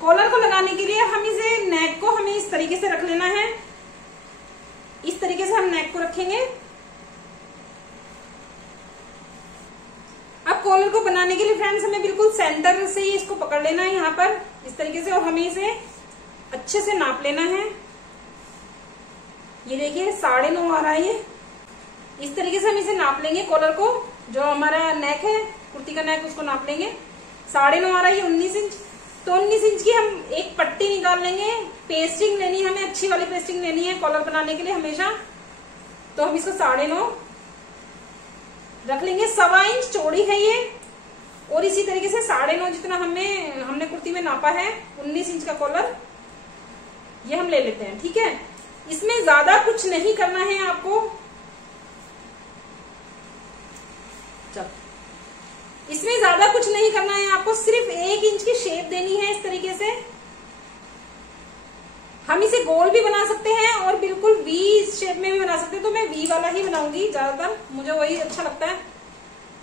कॉलर को लगाने के लिए हम इसे नेक को हमें इस तरीके से रख लेना है। इस तरीके से हम नेक को रखेंगे। अब कॉलर को बनाने के लिए फ्रेंड्स हमें बिल्कुल सेंटर से ही इसको पकड़ लेना है यहाँ पर इस तरीके से, और हमें इसे अच्छे से नाप लेना है। ये देखिए 9.5 आ रहा है ये। इस तरीके से हम इसे नाप लेंगे। कॉलर को, जो हमारा नेक है कुर्ती का नेक, उसको नाप लेंगे। 9.5 आ रहा है ये 19 इंच। तो 19 इंच की हम एक पट्टी निकाल लेंगे। पेस्टिंग लेनी है हमें, अच्छी वाली पेस्टिंग लेनी है कॉलर बनाने के लिए हमेशा। तो हम इसको 9.5 रख लेंगे। 1.25 इंच चौड़ी है ये, और इसी तरीके से 9.5 जितना हमने कुर्ती में नापा है 19 इंच का कॉलर, ये हम ले लेते हैं, ठीक है। इसमें ज्यादा कुछ नहीं करना है आपको। इसमें ज्यादा कुछ नहीं करना है आपको, सिर्फ 1 इंच की शेप देनी है इस तरीके से। हम इसे गोल भी बना सकते हैं और बिल्कुल वी शेप में भी बना सकते हैं। तो मैं वी वाला ही बनाऊंगी ज्यादातर, मुझे वही अच्छा लगता है।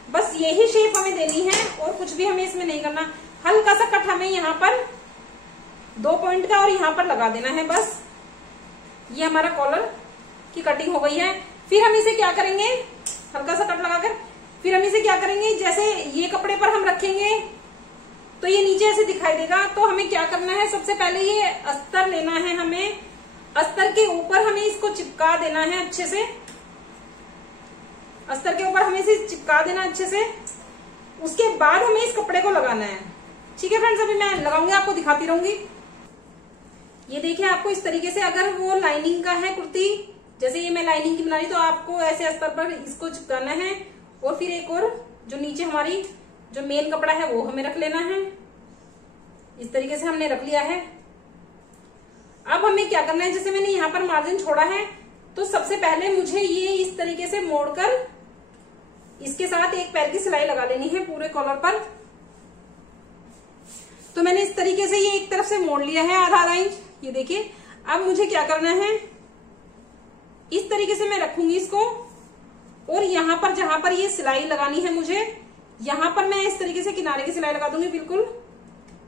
बस यही शेप हमें देनी है और कुछ भी हमें इसमें नहीं करना। हल्का सा कट हमें यहाँ पर 2 पॉइंट का और यहाँ पर लगा देना है बस। ये हमारा कॉलर की कटिंग हो गई है। फिर हम इसे क्या करेंगे, हल्का सा कट लगाकर फिर हम इसे क्या करेंगे, जैसे ये कपड़े पर हम रखेंगे तो ये नीचे ऐसे दिखाई देगा। तो हमें क्या करना है, सबसे पहले ये अस्तर लेना है, हमें अस्तर के ऊपर हमें इसको चिपका देना है अच्छे से, अस्तर के ऊपर हमें इसे चिपका देना अच्छे से। उसके बाद हमें इस कपड़े को लगाना है। ठीक है फ्रेंड्स, अभी मैं लगाऊंगी, आपको दिखाती रहूंगी। ये देखिए, आपको इस तरीके से, अगर वो लाइनिंग का है कुर्ती, जैसे ये मैं लाइनिंग की बना रही, तो आपको ऐसे अस्तर पर इसको चिपकाना है। और फिर एक और जो नीचे हमारी जो मेन कपड़ा है वो हमें रख लेना है। इस तरीके से हमने रख लिया है। अब हमें क्या करना है, जैसे मैंने यहाँ पर मार्जिन छोड़ा है, तो सबसे पहले मुझे ये इस तरीके से मोड़कर इसके साथ एक पैर की सिलाई लगा लेनी है पूरे कॉलर पर। तो मैंने इस तरीके से ये एक तरफ से मोड़ लिया है आधा इंच, ये देखिए। अब मुझे क्या करना है, इस तरीके से मैं रखूंगी इसको, और यहां पर जहां पर ये सिलाई लगानी है मुझे, यहां पर मैं इस तरीके से किनारे की सिलाई लगा दूंगी। बिल्कुल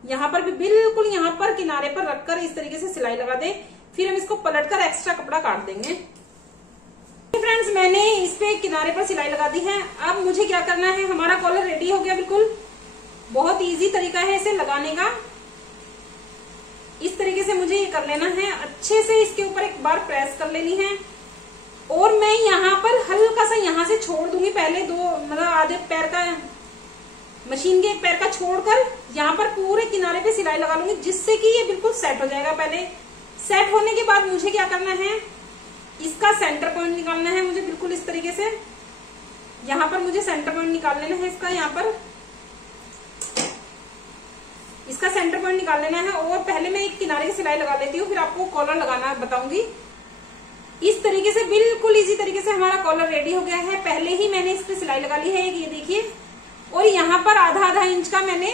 यहां पर भी बिल्कुल यहां पर किनारे पर रखकर इस तरीके से सिलाई लगा दे। फिर हम इसको पलटकर एक्स्ट्रा कपड़ा काट देंगे। फ्रेंड्स, मैंने इस पे किनारे पर सिलाई लगा दी है। अब मुझे क्या करना है, हमारा कॉलर रेडी हो गया। बिल्कुल बहुत इजी तरीका है इसे लगाने का। इस तरीके से मुझे ये कर लेना है, अच्छे से इसके ऊपर एक बार प्रेस कर लेनी है। और मैं यहाँ पर हल्का सा यहाँ से छोड़ दूंगी, पहले मतलब आधे पैर का, मशीन के एक पैर का छोड़कर यहाँ पर पूरे किनारे पे सिलाई लगा लूंगी, जिससे कि ये बिल्कुल सेट हो जाएगा। पहले सेट होने के बाद मुझे क्या करना है, इसका सेंटर पॉइंट निकालना है मुझे। बिल्कुल इस तरीके से यहाँ पर मुझे सेंटर पॉइंट निकाल लेना है इसका, यहाँ पर इसका सेंटर पॉइंट निकाल लेना है। और पहले मैं एक किनारे की सिलाई लगा लेती हूँ, फिर आपको कॉलर लगाना बताऊंगी। इस तरीके से बिल्कुल इसी तरीके से हमारा कॉलर रेडी हो गया है। पहले ही मैंने इस पे सिलाई लगा ली है, ये देखिए। और यहाँ पर आधा इंच का मैंने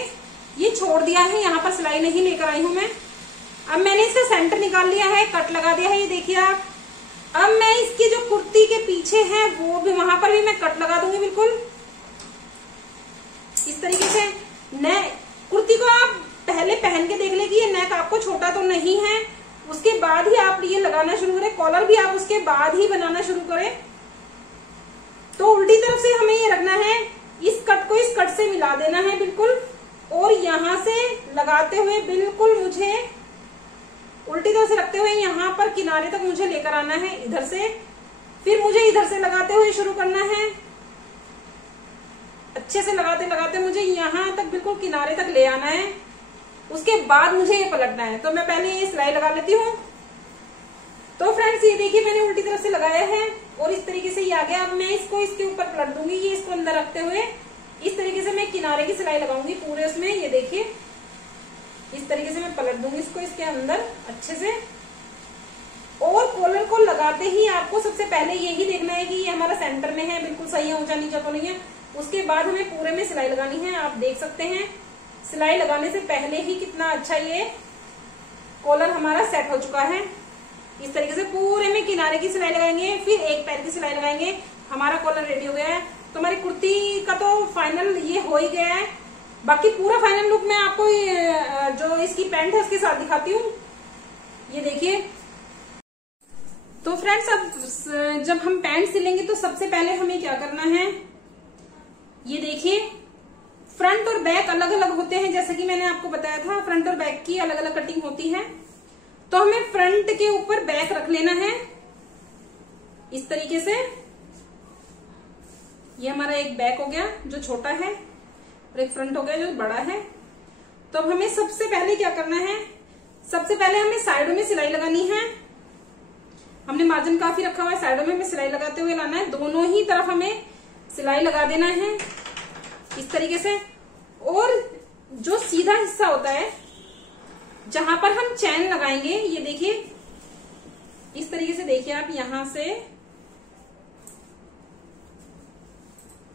ये छोड़ दिया है, यहाँ पर सिलाई नहीं लेकर आई हूं मैं। अब मैंने इसका सेंटर निकाल लिया है, कट लगा दिया है, ये देखिए आप। अब मैं इसकी जो कुर्ती के पीछे है वो भी, वहां पर भी मैं कट लगा दूंगी। बिल्कुल इस तरीके से कुर्ती को आप पहले पहन के देख ले कि ये नेक आपको छोटा तो नहीं है, उसके बाद ही आप ये लगाना शुरू करें। कॉलर भी आप उसके बाद ही बनाना शुरू करें। तो उल्टी तरफ से हमें ये रखना है, इस कट को इस कट से मिला देना है बिल्कुल। और यहां से लगाते हुए बिल्कुल मुझे उल्टी तरफ से रखते हुए यहाँ पर किनारे तक मुझे लेकर आना है, इधर से। फिर मुझे इधर से लगाते हुए शुरू करना है, अच्छे से लगाते लगाते मुझे यहाँ तक बिल्कुल किनारे तक ले आना है। उसके बाद मुझे ये पलटना है। तो मैं पहले ये सिलाई लगा लेती हूँ। तो फ्रेंड्स, ये देखिए मैंने उल्टी तरफ से लगाया है और इस तरीके से ये आ गया। अब मैं इसको इसके ऊपर पलट दूंगी, ये इसको अंदर रखते हुए इस तरीके से मैं किनारे की सिलाई लगाऊंगी पूरे उसमें। ये देखिए इस तरीके से मैं पलट दूंगी इसको इसके अंदर अच्छे से। और कॉलर को लगाते ही आपको सबसे पहले यही देखना है कि ये हमारा सेंटर में है, बिल्कुल सही है, ऊंचा नीचा तो नहीं है। उसके बाद हमें पूरे में सिलाई लगानी है। आप देख सकते हैं सिलाई लगाने से पहले ही कितना अच्छा ये कॉलर हमारा सेट हो चुका है। इस तरीके से पूरे में किनारे की सिलाई लगाएंगे, फिर एक पैर की सिलाई लगाएंगे, हमारा कॉलर रेडी हो गया है। तो हमारी कुर्ती का तो फाइनल ये हो ही गया है। बाकी पूरा फाइनल लुक मैं आपको जो इसकी पैंट है उसके साथ दिखाती हूँ। ये देखिए। तो फ्रेंड्स, अब जब हम पैंट सिलेंगे तो सबसे पहले हमें क्या करना है, ये देखिए फ्रंट और बैक अलग अलग होते हैं। जैसे कि मैंने आपको बताया था, फ्रंट और बैक की अलग अलग कटिंग होती है। तो हमें फ्रंट के ऊपर बैक रख लेना है इस तरीके से। ये हमारा एक बैक हो गया जो छोटा है और एक फ्रंट हो गया जो बड़ा है। तो अब हमें सबसे पहले क्या करना है, सबसे पहले हमें साइडों में सिलाई लगानी है। हमने मार्जिन काफी रखा हुआ है, साइडों में हमें सिलाई लगाते हुए लाना है। दोनों ही तरफ हमें सिलाई लगा देना है इस तरीके से। और जो सीधा हिस्सा होता है जहां पर हम चैन लगाएंगे, ये देखिए इस तरीके से, देखिए आप, यहां से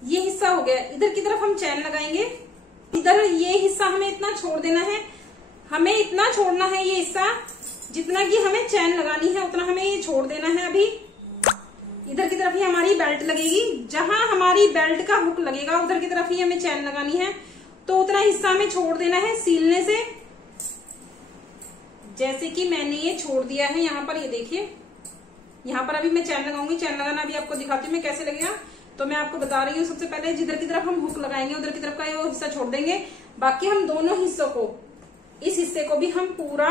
ये हिस्सा हो गया, इधर की तरफ हम चैन लगाएंगे। इधर ये हिस्सा हमें इतना छोड़ देना है, हमें इतना छोड़ना है ये हिस्सा जितना कि हमें चैन लगानी है उतना हमें ये छोड़ देना है। अभी इधर की तरफ ही हमारी बेल्ट लगेगी, जहां हमारी बेल्ट का हुक लगेगा उधर की तरफ ही हमें चैन लगानी है। तो उतना हिस्सा हमें छोड़ देना है सीलने से। जैसे कि मैंने ये छोड़ दिया है यहाँ पर, ये देखिए यहाँ पर अभी मैं चैन लगाऊंगी, चैन लगाना अभी आपको दिखाती हूँ मैं कैसे लगेगा। तो मैं आपको बता रही हूँ, सबसे पहले जिधर की तरफ हम हुक लगाएंगे उधर की तरफ का वो हिस्सा छोड़ देंगे, बाकी हम दोनों हिस्सों को, इस हिस्से को भी हम पूरा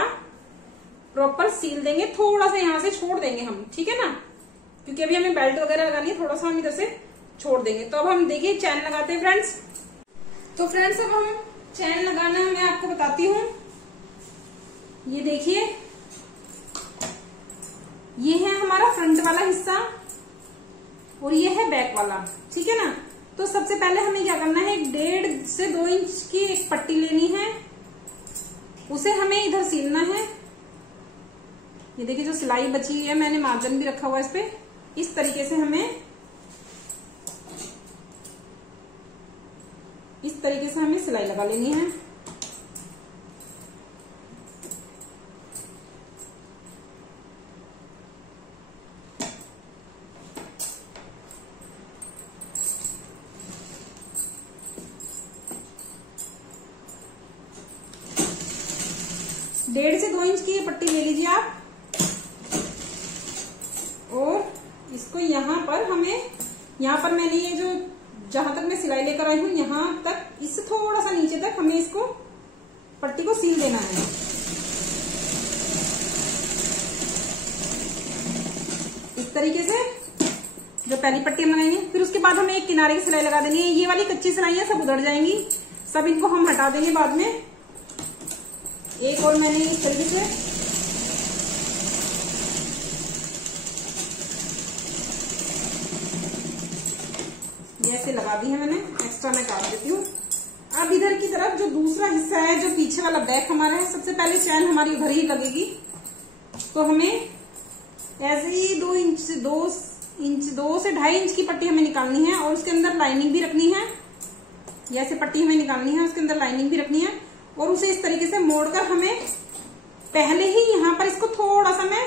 प्रॉपर सील देंगे, थोड़ा सा यहाँ से छोड़ देंगे हम, ठीक है ना, क्योंकि अभी हमें बेल्ट वगैरह लगानी है, थोड़ा सा हम इधर से छोड़ देंगे। तो अब हम देखिए चैन लगाते हैं फ्रेंड्स। तो फ्रेंड्स अब हम चैन लगाना मैं आपको बताती हूँ। ये देखिए, ये है हमारा फ्रंट वाला हिस्सा और ये है बैक वाला, ठीक है ना। तो सबसे पहले हमें क्या करना है, 1.5 से 2 इंच की एक पट्टी लेनी है, उसे हमें इधर सीलना है। ये देखिए जो सिलाई बची हुई है, मैंने मार्जिन भी रखा हुआ है इस पे, इस तरीके से हमें, इस तरीके से हमें सिलाई लगा लेनी है। डेढ़ से 2 इंच की ये पट्टी ले लीजिए आप, और इसको यहाँ पर हमें, यहाँ पर मैंने ये जो जहां तक मैं सिलाई लेकर आई हूं यहाँ तक, इससे थोड़ा सा नीचे तक हमें इसको पट्टी को सील देना है। इस तरीके से जो पहली पट्टी हम लगाएंगे, फिर उसके बाद हमें एक किनारे की सिलाई लगा देनी है। ये वाली कच्ची सिलाई है, सब उधड़ जाएंगी, सब इनको हम हटा देंगे बाद में। एक और मैंने इस तरीके से ऐसे लगा दी है मैंने, एक्स्ट्रा मैं काट देती हूँ। अब इधर की तरफ जो दूसरा हिस्सा है, जो पीछे वाला बैक हमारा है, सबसे पहले चैन हमारी उधर ही लगेगी। तो हमें ऐसे ही 2 से 2.5 इंच की पट्टी हमें निकालनी है, और उसके अंदर लाइनिंग भी रखनी है। ऐसे पट्टी हमें निकालनी है, उसके अंदर लाइनिंग भी रखनी है, और उसे इस तरीके से मोड़कर हमें पहले ही यहाँ पर इसको थोड़ा सा मैं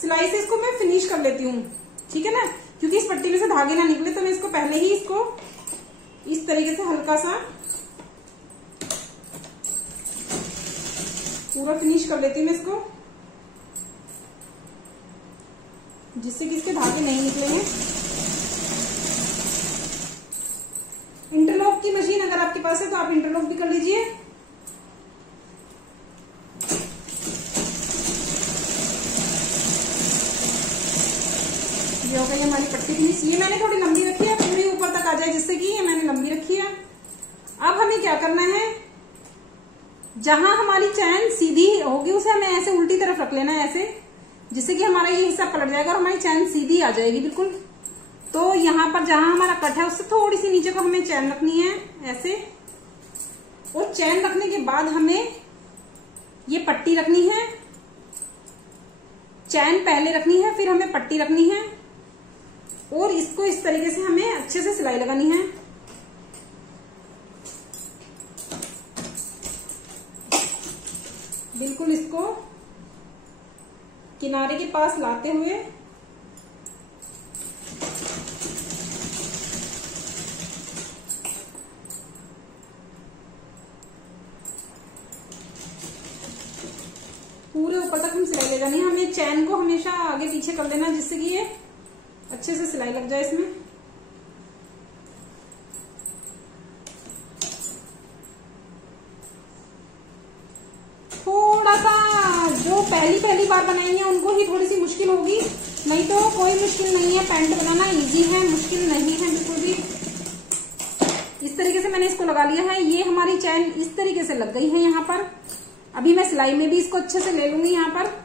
सिलाई से इसको मैं फिनिश कर लेती हूँ, ठीक है ना, क्योंकि इस पट्टी में से धागे ना निकले। तो मैं इसको पहले ही इसको इस तरीके से हल्का सा पूरा फिनिश कर लेती हूँ मैं इसको, जिससे कि इसके धागे नहीं निकलेंगे। इंटरलॉक की मशीन अगर आपके पास है तो आप इंटरलॉक भी कर लीजिए। ये हो गई हमारी पट्टी फिनिश। ये मैंने थोड़ी लंबी रखी है, पूरी ऊपर तक आ जाए, जिससे कि ये मैंने लंबी रखी है। अब हमें क्या करना है, जहां हमारी चैन सीधी होगी उसे हमें ऐसे उल्टी तरफ रख लेना है, ऐसे, जिससे कि हमारा ये हिस्सा पलट जाएगा और हमारी चैन सीधी आ जाएगी बिल्कुल। तो यहाँ पर जहां हमारा कट है उससे थोड़ी सी नीचे को हमें चैन रखनी है ऐसे, और चैन रखने के बाद हमें ये पट्टी रखनी है। चैन पहले रखनी है, फिर हमें पट्टी रखनी है, और इसको इस तरीके से हमें अच्छे से सिलाई लगानी है। बिल्कुल इसको किनारे के पास लाते हुए पूरे ऊपर तक हम सिलाई ले जानी है। हमें चैन को हमेशा आगे पीछे कर लेना, जिससे कि ये अच्छे से सिलाई लग जाए इसमें। थोड़ा सा जो पहली बार बनाएंगे उनको ही थोड़ी सी मुश्किल होगी, नहीं तो कोई मुश्किल नहीं है, पैंट बनाना इजी है, मुश्किल नहीं है बिल्कुल भी। इस तरीके से मैंने इसको लगा लिया है। ये हमारी चैन इस तरीके से लग गई है यहाँ पर। अभी मैं सिलाई में भी इसको अच्छे से ले लूंगी। यहाँ पर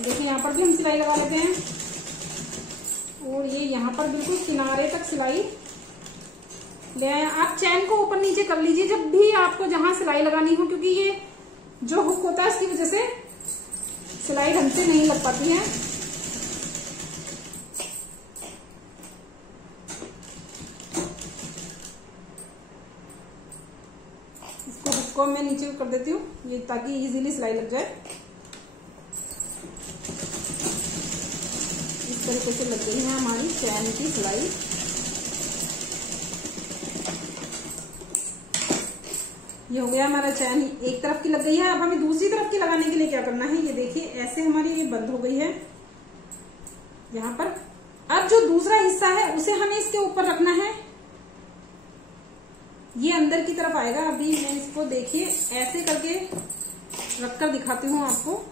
देखिए, यहाँ पर भी हम सिलाई लगा लेते हैं, और ये यहाँ पर बिल्कुल किनारे तक सिलाई ले आए। आप चैन को ऊपर नीचे कर लीजिए जब भी आपको जहां सिलाई लगानी हो, क्योंकि ये जो हुक होता है इसकी वजह से सिलाई ढंग से नहीं लग पाती है। इसको हुक को मैं नीचे कर देती हूँ, ये ताकि इजीली सिलाई लग जाए। इस तरीके से लग गई है हमारी चैन की सिलाई। ये हो गया हमारा चैन, एक तरफ की लग गई है। अब हमें दूसरी तरफ की लगाने के लिए क्या करना है, ये देखिए ऐसे हमारी ये बंद हो गई है यहाँ पर। अब जो दूसरा हिस्सा है उसे हमें इसके ऊपर रखना है, ये अंदर की तरफ आएगा। अभी मैं इसको देखिए ऐसे करके रखकर दिखाती हूँ आपको।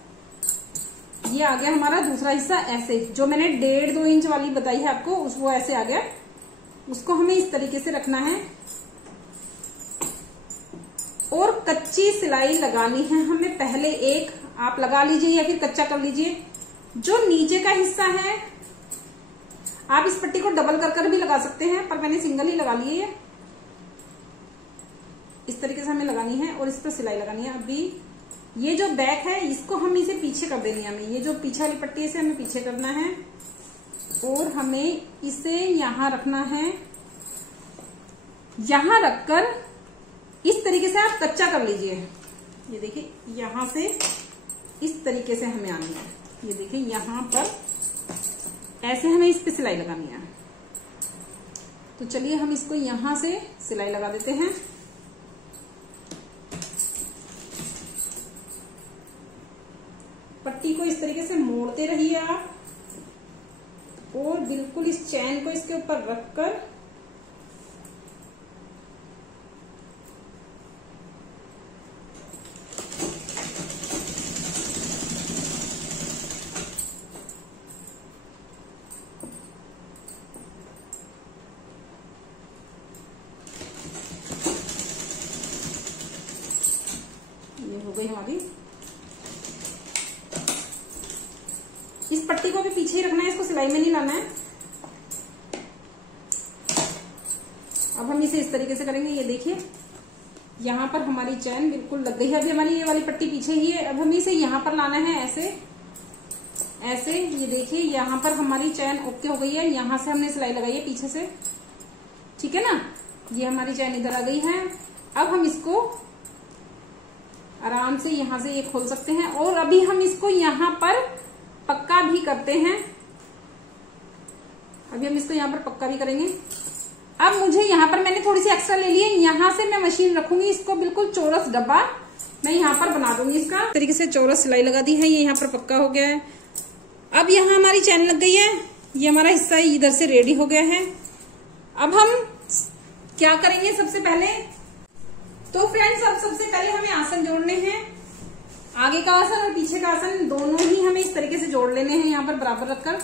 ये आ गया हमारा दूसरा हिस्सा, ऐसे जो मैंने 1.5-2 इंच वाली बताई है आपको, वो ऐसे आ गया। उसको हमें इस तरीके से रखना है और कच्ची सिलाई लगानी है हमें पहले। एक आप लगा लीजिए या फिर कच्चा कर लीजिए। जो नीचे का हिस्सा है आप इस पट्टी को डबल कर भी लगा सकते हैं, पर मैंने सिंगल ही लगा ली है। इस तरीके से हमें लगानी है और इस पर सिलाई लगानी है। अभी ये जो बैक है इसको हम इसे पीछे कर देनी है हमें, ये जो पीछे वाली पट्टी है इसे हमें पीछे करना है और हमें इसे यहां रखना है। यहां रखकर इस तरीके से आप कच्चा कर लीजिए। ये देखिए यहां से इस तरीके से हमें आनी है। ये देखिए यहां पर ऐसे हमें इस पे सिलाई लगानी है। तो चलिए हम इसको यहां से सिलाई लगा देते हैं। पट्टी को इस तरीके से मोड़ते रहिए आप और बिल्कुल इस चैन को इसके ऊपर रखकर ये हो गई हमारी। इस पट्टी को भी पीछे ही रखना है, इसको सिलाई में नहीं लाना है। अब हम इसे इस तरीके से करेंगे। ये देखिए यहाँ पर हमारी चैन बिल्कुल लग गई है। अभी हमारी ये वाली पट्टी पीछे ही है। अब हमें इसे यहाँ पर लाना है ऐसे ऐसे। ये देखिए यहाँ पर हमारी चैन ओके हो गई है। यहाँ से हमने सिलाई लगाई है पीछे से, ठीक है ना। ये हमारी चैन इधर आ गई है। अब हम इसको आराम से यहाँ से ये खोल सकते हैं और अभी हम इसको यहाँ पर पक्का भी करते हैं। अभी हम इसको यहाँ पर पक्का भी करेंगे। अब मुझे यहाँ पर मैंने थोड़ी सी एक्स्ट्रा ले ली है, यहाँ से मैं मशीन रखूंगी। इसको बिल्कुल चौरस डब्बा मैं यहाँ पर बना दूंगी। इसका इस तरीके से चौरस सिलाई लगा दी है, ये यहाँ पर पक्का हो गया है। अब यहाँ हमारी चैन लग गई है, ये हमारा हिस्सा इधर से रेडी हो गया है। अब हम क्या करेंगे सबसे पहले, तो फ्रेंड्स अब सबसे पहले हमें आसन जोड़ने हैं। आगे का आसन और पीछे का आसन दोनों ही हमें इस तरीके से जोड़ लेने हैं। यहाँ पर बराबर रखकर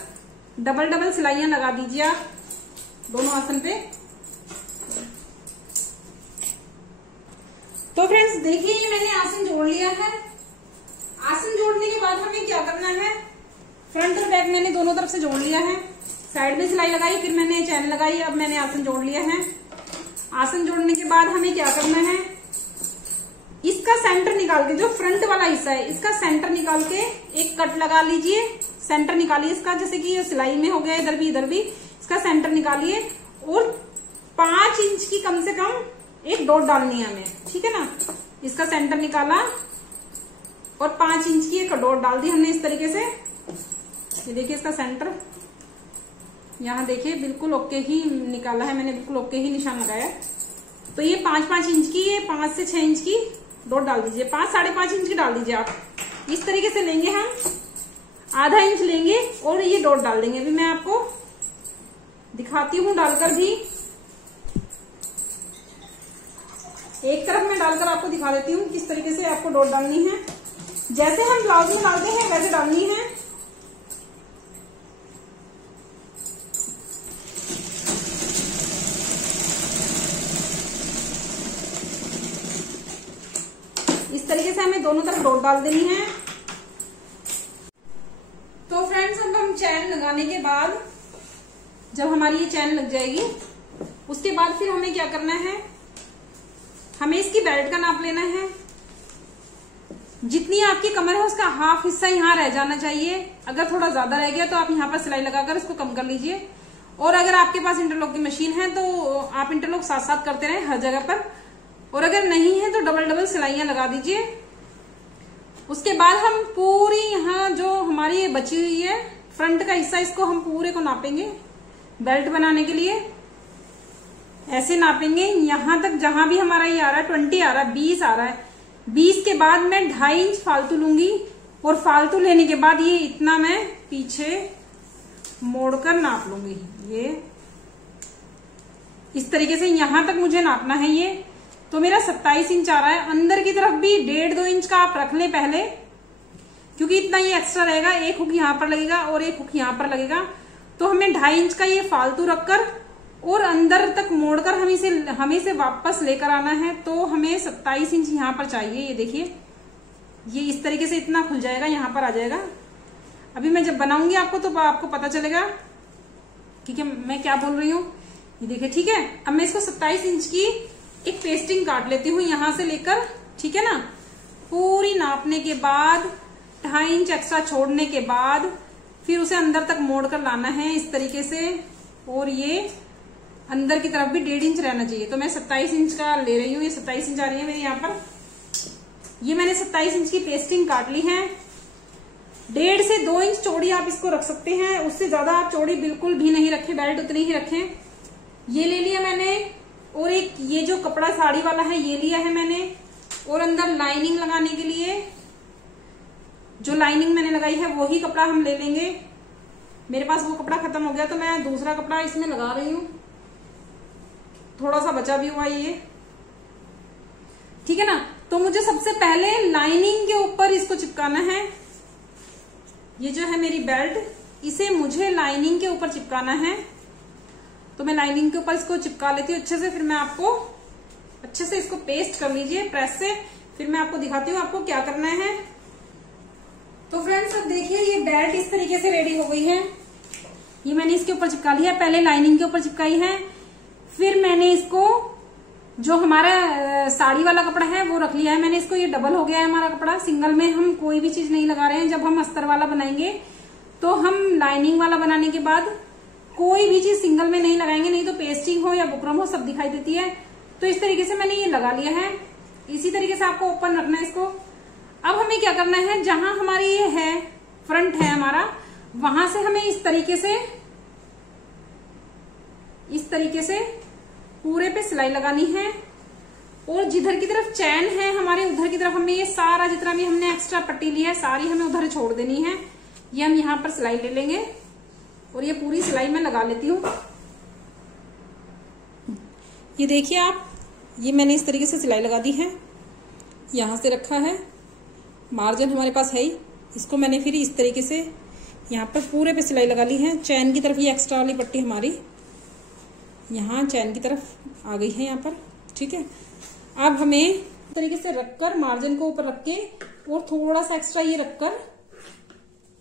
डबल सिलाइयां लगा दीजिए आप दोनों आसन पे। तो फ्रेंड्स देखिए ये मैंने आसन जोड़ लिया है। आसन जोड़ने के बाद हमें क्या करना है, फ्रंट और बैक मैंने दोनों तरफ से जोड़ लिया है। साइड में सिलाई लगाई, फिर मैंने चैन लगाई, अब मैंने आसन जोड़ लिया है। आसन जोड़ने के बाद हमें क्या करना है, इसका सेंटर निकाल के, जो फ्रंट वाला हिस्सा है इसका सेंटर निकाल के एक कट लगा लीजिए। सेंटर निकालिए इसका, जैसे कि ये सिलाई में हो गया, इधर भी इसका सेंटर निकालिए और 5 इंच की कम से कम एक डॉट डालनी है हमें, ठीक है ना। इसका सेंटर निकाला और 5 इंच की एक डॉट डाल दी हमने इस तरीके से। ये देखिए इसका सेंटर यहाँ देखिए बिल्कुल ओके ही निकाला है मैंने, बिल्कुल ओके ही निशान लगाया। तो ये 5-5 इंच की, ये 5 से 6 इंच की डॉट डाल दीजिए। 5-5.5 इंच की डाल दीजिए आप। इस तरीके से लेंगे हम, आधा इंच लेंगे और ये डॉट डाल देंगे। अभी मैं आपको दिखाती हूँ डालकर भी, एक तरफ में डालकर आपको दिखा देती हूँ किस तरीके से आपको डॉट डालनी है। जैसे हम ब्लाउज में डालते हैं वैसे डालनी है। इस तरीके से हमें दोनों तरफ डॉट डाल देनी है। तो फ्रेंड्स अब हम चैन लगाने के बाद, जब हमारी ये चैन लग जाएगी उसके बाद फिर हमें क्या करना है, हमें इसकी बेल्ट का नाप लेना है। जितनी आपकी कमर है उसका हाफ हिस्सा यहाँ रह जाना चाहिए। अगर थोड़ा ज्यादा रह गया तो आप यहाँ पर सिलाई लगाकर इसको कम कर लीजिए। और अगर आपके पास इंटरलॉक की मशीन है तो आप इंटरलॉक साथ साथ करते रहें हर जगह पर, और अगर नहीं है तो डबल सिलाइयां लगा दीजिए। उसके बाद हम पूरी यहाँ जो हमारी ये बची हुई है फ्रंट का हिस्सा, इसको हम पूरे को नापेंगे बेल्ट बनाने के लिए। ऐसे नापेंगे यहां तक जहां भी हमारा ये आ रहा है 20 आ रहा है, 20 आ रहा है। 20 के बाद मैं 2.5 इंच फालतू लूंगी और फालतू लेने के बाद ये इतना मैं पीछे मोड़कर नाप लूंगी। ये इस तरीके से यहां तक मुझे नापना है। ये तो मेरा 27 इंच आ रहा है। अंदर की तरफ भी 1.5-2 इंच का आप रख लें पहले, क्योंकि इतना ये एक्स्ट्रा रहेगा। एक हुक यहां पर लगेगा और एक हुक यहां पर लगेगा, तो हमें 2.5 इंच का ये फालतू रखकर और अंदर तक मोड़कर हमें इसे वापस लेकर आना है। तो हमें 27 इंच यहां पर चाहिए। ये देखिए, ये इस तरीके से इतना खुल जाएगा, यहां पर आ जाएगा। अभी मैं जब बनाऊंगी आपको तो आपको पता चलेगा ठीक है मैं क्या बोल रही हूँ। ये देखिए, ठीक है। अब मैं इसको 27 इंच की एक पेस्टिंग काट लेती हूँ यहां से लेकर, ठीक है ना। पूरी नापने के बाद 2.5 इंच एक्स्ट्रा छोड़ने के बाद फिर उसे अंदर तक मोड़ कर लाना है इस तरीके से, और ये अंदर की तरफ भी 1.5 इंच रहना चाहिए। तो मैं 27 इंच का ले रही हूँ। ये 27 इंच आ रही है मेरे यहाँ पर। ये मैंने 27 इंच की पेस्टिंग काट ली है। 1.5 से 2 इंच चौड़ी आप इसको रख सकते हैं, उससे ज्यादा आप चौड़ी बिल्कुल भी नहीं रखें, बेल्ट उतनी ही रखें। ये ले लिया मैंने, और एक ये जो कपड़ा साड़ी वाला है ये लिया है मैंने, और अंदर लाइनिंग लगाने के लिए जो लाइनिंग मैंने लगाई है वही कपड़ा हम ले लेंगे। मेरे पास वो कपड़ा खत्म हो गया तो मैं दूसरा कपड़ा इसमें लगा रही हूँ। थोड़ा सा बचा भी हुआ ये, ठीक है ना। तो मुझे सबसे पहले लाइनिंग के ऊपर इसको चिपकाना है। ये जो है मेरी बेल्ट, इसे मुझे लाइनिंग के ऊपर चिपकाना है। तो मैं लाइनिंग के ऊपर इसको चिपका लेती हूँ अच्छे से। फिर मैं आपको अच्छे से इसको पेस्ट कर लीजिए प्रेस से, फिर मैं आपको दिखाती हूँ आपको क्या करना है। तो फ्रेंड्स अब देखिए, ये बेल्ट इस तरीके से रेडी हो गई है। ये मैंने इसके ऊपर चिपका लिया है, पहले लाइनिंग के ऊपर चिपकाई है, फिर मैंने इसको जो हमारा साड़ी वाला कपड़ा है वो रख लिया है मैंने इसको। ये डबल हो गया है हमारा कपड़ा, सिंगल में हम कोई भी चीज नहीं लगा रहे हैं। जब हम अस्तर वाला बनाएंगे तो हम लाइनिंग वाला बनाने के बाद कोई भी चीज सिंगल में नहीं लगाएंगे, नहीं तो पेस्टिंग हो या बुकरम हो सब दिखाई देती है। तो इस तरीके से मैंने ये लगा लिया है। इसी तरीके से आपको ओपन रखना है इसको। अब हमें क्या करना है, जहां हमारी ये है फ्रंट है हमारा, वहां से हमें इस तरीके से पूरे पे सिलाई लगानी है। और जिधर की तरफ चैन है हमारे, उधर की तरफ हमें ये सारा जितना भी हमने एक्स्ट्रा पट्टी ली है सारी हमें उधर छोड़ देनी है। ये हम यहाँ पर सिलाई ले लेंगे और ये पूरी सिलाई मैं लगा लेती हूँ। ये देखिए आप, ये मैंने इस तरीके से सिलाई लगा दी है। यहां से रखा है, मार्जिन हमारे पास है ही, इसको मैंने फिर इस तरीके से यहाँ पर पूरे पे सिलाई लगा ली है। चैन की तरफ ये एक्स्ट्रा वाली पट्टी हमारी यहाँ चैन की तरफ आ गई है यहाँ पर, ठीक है। अब हमें इस तरीके से रखकर मार्जिन को ऊपर रख के और थोड़ा सा एक्स्ट्रा ये रखकर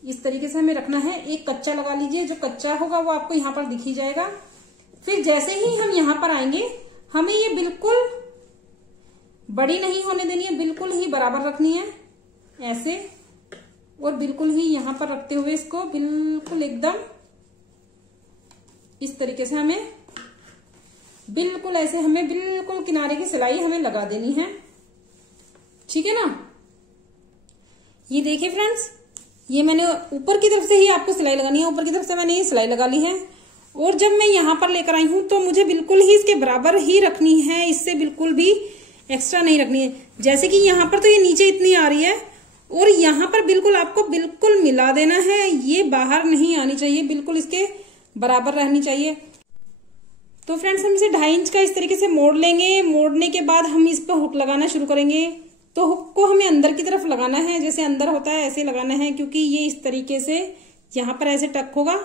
इस तरीके से हमें रखना है। एक कच्चा लगा लीजिए, जो कच्चा होगा वो आपको यहाँ पर दिख ही जाएगा। फिर जैसे ही हम यहाँ पर आएंगे, हमें ये बिल्कुल बड़ी नहीं होने देनी है, बिल्कुल ही बराबर रखनी है ऐसे, और बिल्कुल ही यहाँ पर रखते हुए इसको बिल्कुल एकदम इस तरीके से हमें बिल्कुल ऐसे हमें बिल्कुल किनारे की सिलाई हमें लगा देनी है, ठीक है ना। ये देखिए फ्रेंड्स, ये मैंने ऊपर की तरफ से ही आपको सिलाई लगानी है, ऊपर की तरफ से मैंने ये सिलाई लगा ली है। और जब मैं यहाँ पर लेकर आई हूं तो मुझे बिल्कुल ही इसके बराबर ही रखनी है, इससे बिल्कुल भी एक्स्ट्रा नहीं रखनी है। जैसे कि यहाँ पर तो ये नीचे इतनी आ रही है और यहाँ पर बिल्कुल आपको बिल्कुल मिला देना है, ये बाहर नहीं आनी चाहिए, बिल्कुल इसके बराबर रहनी चाहिए। तो फ्रेंड्स हम इसे 2.5 इंच का इस तरीके से मोड़ लेंगे। मोड़ने के बाद हम इस पर हुक लगाना शुरू करेंगे। तो हुक को हमें अंदर की तरफ लगाना है, जैसे अंदर होता है ऐसे लगाना है, क्योंकि ये इस तरीके से यहाँ पर ऐसे टक होगा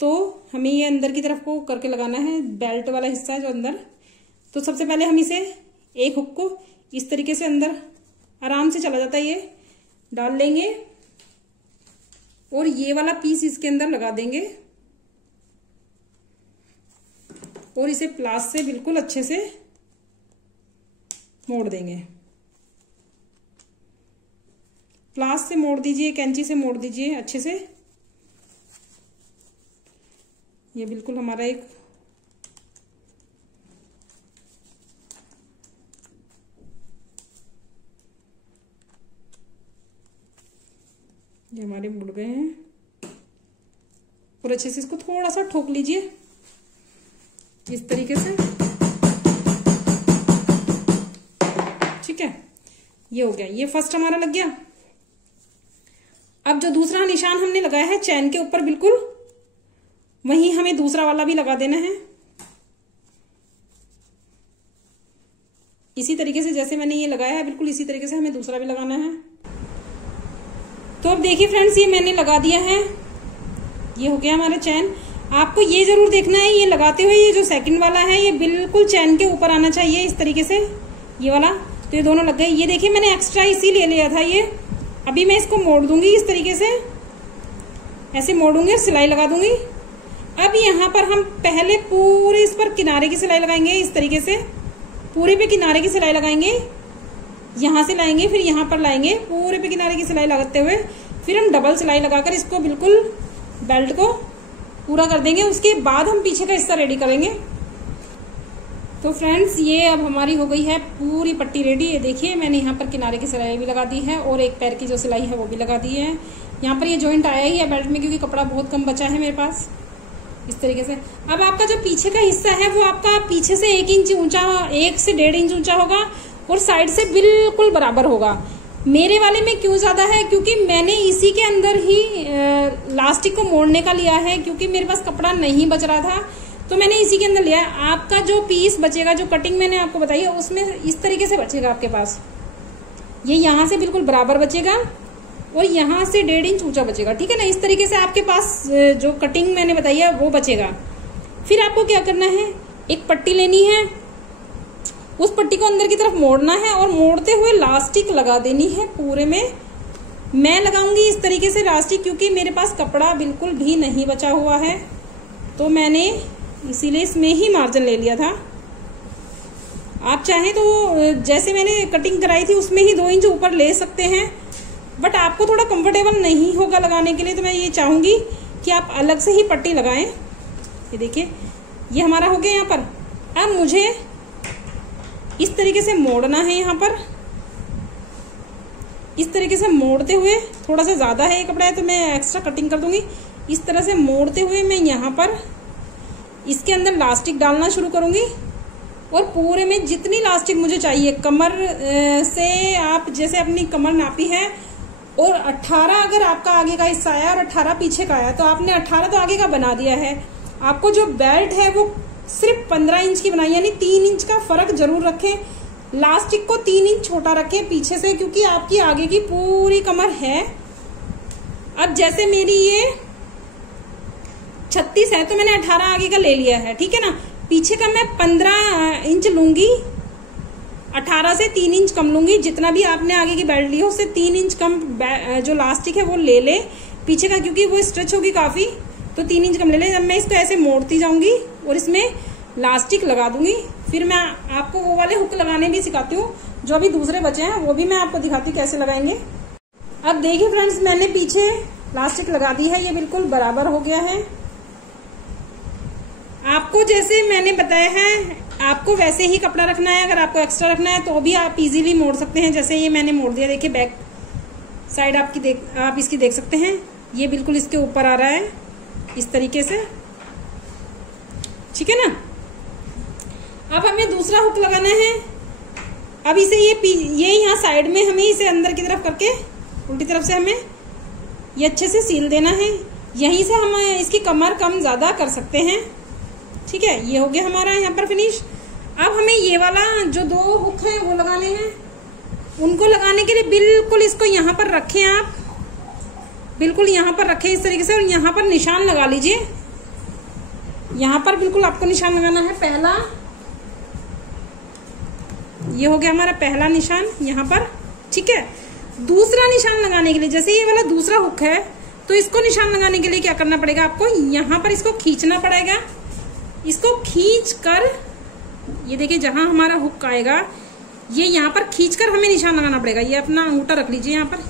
तो हमें ये अंदर की तरफ को करके लगाना है, बेल्ट वाला हिस्सा है जो अंदर। तो सबसे पहले हम इसे एक हुक को इस तरीके से अंदर आराम से चला जाता है ये डाल लेंगे और ये वाला पीस इसके अंदर लगा देंगे और इसे प्लास से बिल्कुल अच्छे से मोड़ देंगे। प्लास से मोड़ दीजिए, कैंची से मोड़ दीजिए अच्छे से। ये बिल्कुल हमारा एक ये हमारे मुड़ गए हैं और अच्छे से इसको थोड़ा सा ठोक लीजिए इस तरीके से। ये हो गया, ये फर्स्ट हमारा लग गया। अब जो दूसरा निशान हमने लगाया है चैन के ऊपर बिल्कुल वहीं हमें दूसरा वाला भी लगा देना है। इसी तरीके से जैसे मैंने ये लगाया है बिल्कुल इसी तरीके से हमें दूसरा भी लगाना है। तो अब देखिए फ्रेंड्स, ये मैंने लगा दिया है, ये हो गया हमारा चैन। आपको ये जरूर देखना है ये लगाते हुए ये जो सेकंड वाला है ये बिल्कुल चैन के ऊपर आना चाहिए इस तरीके से, ये वाला। तो ये दोनों लग गए। ये देखिए मैंने एक्स्ट्रा इसी ले लिया था ये। अभी मैं इसको मोड़ दूंगी इस तरीके से, ऐसे मोड़ूंगी, सिलाई लगा दूंगी। अब यहाँ पर हम पहले पूरे इस पर किनारे की सिलाई लगाएंगे इस तरीके से, पूरे पे किनारे की सिलाई लगाएंगे, यहां से लाएंगे फिर यहाँ पर लाएंगे, पूरे पे किनारे की सिलाई लगाते हुए फिर हम डबल सिलाई लगाकर इसको बिल्कुल बेल्ट को पूरा कर देंगे। उसके बाद हम पीछे का हिस्सा रेडी करेंगे। तो फ्रेंड्स, ये अब हमारी हो गई है पूरी पट्टी रेडी। ये देखिए मैंने यहाँ पर किनारे की सिलाई भी लगा दी है और एक पैर की जो सिलाई है वो भी लगा दी है। यहाँ पर ये जॉइंट आया ही है बेल्ट में क्योंकि कपड़ा बहुत कम बचा है मेरे पास, इस तरीके से। अब आपका जो पीछे का हिस्सा है वो आपका पीछे से 1 इंच ऊंचा, 1 से 1.5 इंच ऊंचा होगा और साइड से बिल्कुल बराबर होगा। मेरे वाले में क्यों ज्यादा है, क्योंकि मैंने इसी के अंदर ही लास्टिक को मोड़ने का लिया है, क्योंकि मेरे पास कपड़ा नहीं बच रहा था तो मैंने इसी के अंदर लिया है। आपका जो पीस बचेगा, जो कटिंग मैंने आपको बताई है उसमें इस तरीके से बचेगा आपके पास, ये यहाँ से बिल्कुल बराबर बचेगा और यहाँ से 1.5 इंच ऊंचा बचेगा, ठीक है ना। इस तरीके से आपके पास जो कटिंग मैंने बताई है वो बचेगा। फिर आपको क्या करना है, एक पट्टी लेनी है, उस पट्टी को अंदर की तरफ मोड़ना है और मोड़ते हुए लास्टिक लगा देनी है पूरे में। मैं लगाऊंगी इस तरीके से लास्टिक क्योंकि मेरे पास कपड़ा बिल्कुल भी नहीं बचा हुआ है, तो मैंने इसीलिए इसमें ही मार्जिन ले लिया था। आप चाहें तो जैसे मैंने कटिंग कराई थी उसमें ही 2 इंच ऊपर ले सकते हैं, बट आपको थोड़ा कंफर्टेबल नहीं होगा लगाने के लिए, तो मैं ये चाहूंगी कि आप अलग से ही पट्टी लगाएं। ये देखिए ये हमारा हो गया यहाँ पर। अब मुझे इस तरीके से मोड़ना है, यहाँ पर इस तरीके से मोड़ते हुए, थोड़ा सा ज्यादा है ये कपड़ा है तो मैं एक्स्ट्रा कटिंग कर दूंगी। इस तरह से मोड़ते हुए मैं यहाँ पर इसके अंदर लास्टिक डालना शुरू करूंगी और पूरे में जितनी लास्टिक मुझे चाहिए, कमर से आप जैसे अपनी कमर नापी है और 18 अगर आपका आगे का हिस्सा आया और 18 पीछे का आया तो आपने 18 तो आगे का बना दिया है। आपको जो बेल्ट है वो सिर्फ 15 इंच की बनाई, यानी 3 इंच का फर्क जरूर रखें। लास्टिक को 3 इंच छोटा रखें पीछे से, क्योंकि आपकी आगे की पूरी कमर है। अब जैसे मेरी ये 36 है तो मैंने 18 आगे का ले लिया है, ठीक है ना। पीछे का मैं 15 इंच लूंगी, 18 से 3 इंच कम लूंगी। जितना भी आपने आगे की बेल्ट ली हो उससे 3 इंच कम जो लास्टिक है वो ले ले पीछे का, क्योंकि वो स्ट्रेच होगी काफी, तो 3 इंच कम ले ले। जब मैं इसको ऐसे मोड़ती जाऊंगी और इसमें लास्टिक लगा दूंगी, फिर मैं आपको वो वाले हुक लगाने भी सिखाती हूँ, जो अभी दूसरे बचे हैं वो भी मैं आपको दिखाती हूँ कैसे लगाएंगे। अब देखिए फ्रेंड्स, मैंने पीछे लास्टिक लगा दी है, ये बिल्कुल बराबर हो गया है। आपको जैसे मैंने बताया है आपको वैसे ही कपड़ा रखना है। अगर आपको एक्स्ट्रा रखना है तो भी आप इजीली मोड़ सकते हैं। जैसे ये मैंने मोड़ दिया, देखिए बैक साइड आप इसकी देख सकते हैं, ये बिल्कुल इसके ऊपर आ रहा है इस तरीके से, ठीक है ना। अब हमें दूसरा हुक लगाना है। अब इसे ये यहाँ साइड में हमें इसे अंदर की तरफ करके उल्टी तरफ से हमें ये अच्छे से सील देना है। यहीं से हम इसकी कमर कम ज्यादा कर सकते हैं, ठीक है। ये हो गया हमारा यहाँ पर फिनिश। अब हमें ये वाला जो 2 हुक है वो लगाने हैं। उनको लगाने के लिए बिल्कुल इसको यहाँ पर रखें, आप बिल्कुल यहाँ पर रखें इस तरीके से, और यहाँ पर निशान लगा लीजिए। यहाँ पर बिल्कुल आपको निशान लगाना है पहला, ये हो गया हमारा पहला निशान यहाँ पर, ठीक है। दूसरा निशान लगाने के लिए, जैसे ये वाला दूसरा हुक है तो इसको निशान लगाने के लिए क्या करना पड़ेगा, आपको यहाँ पर इसको खींचना पड़ेगा। इसको खींच कर, ये देखिए जहां हमारा हुक आएगा ये यहाँ पर खींच कर हमें निशान लगाना पड़ेगा। ये अपना अंगूठा रख लीजिए यहाँ पर,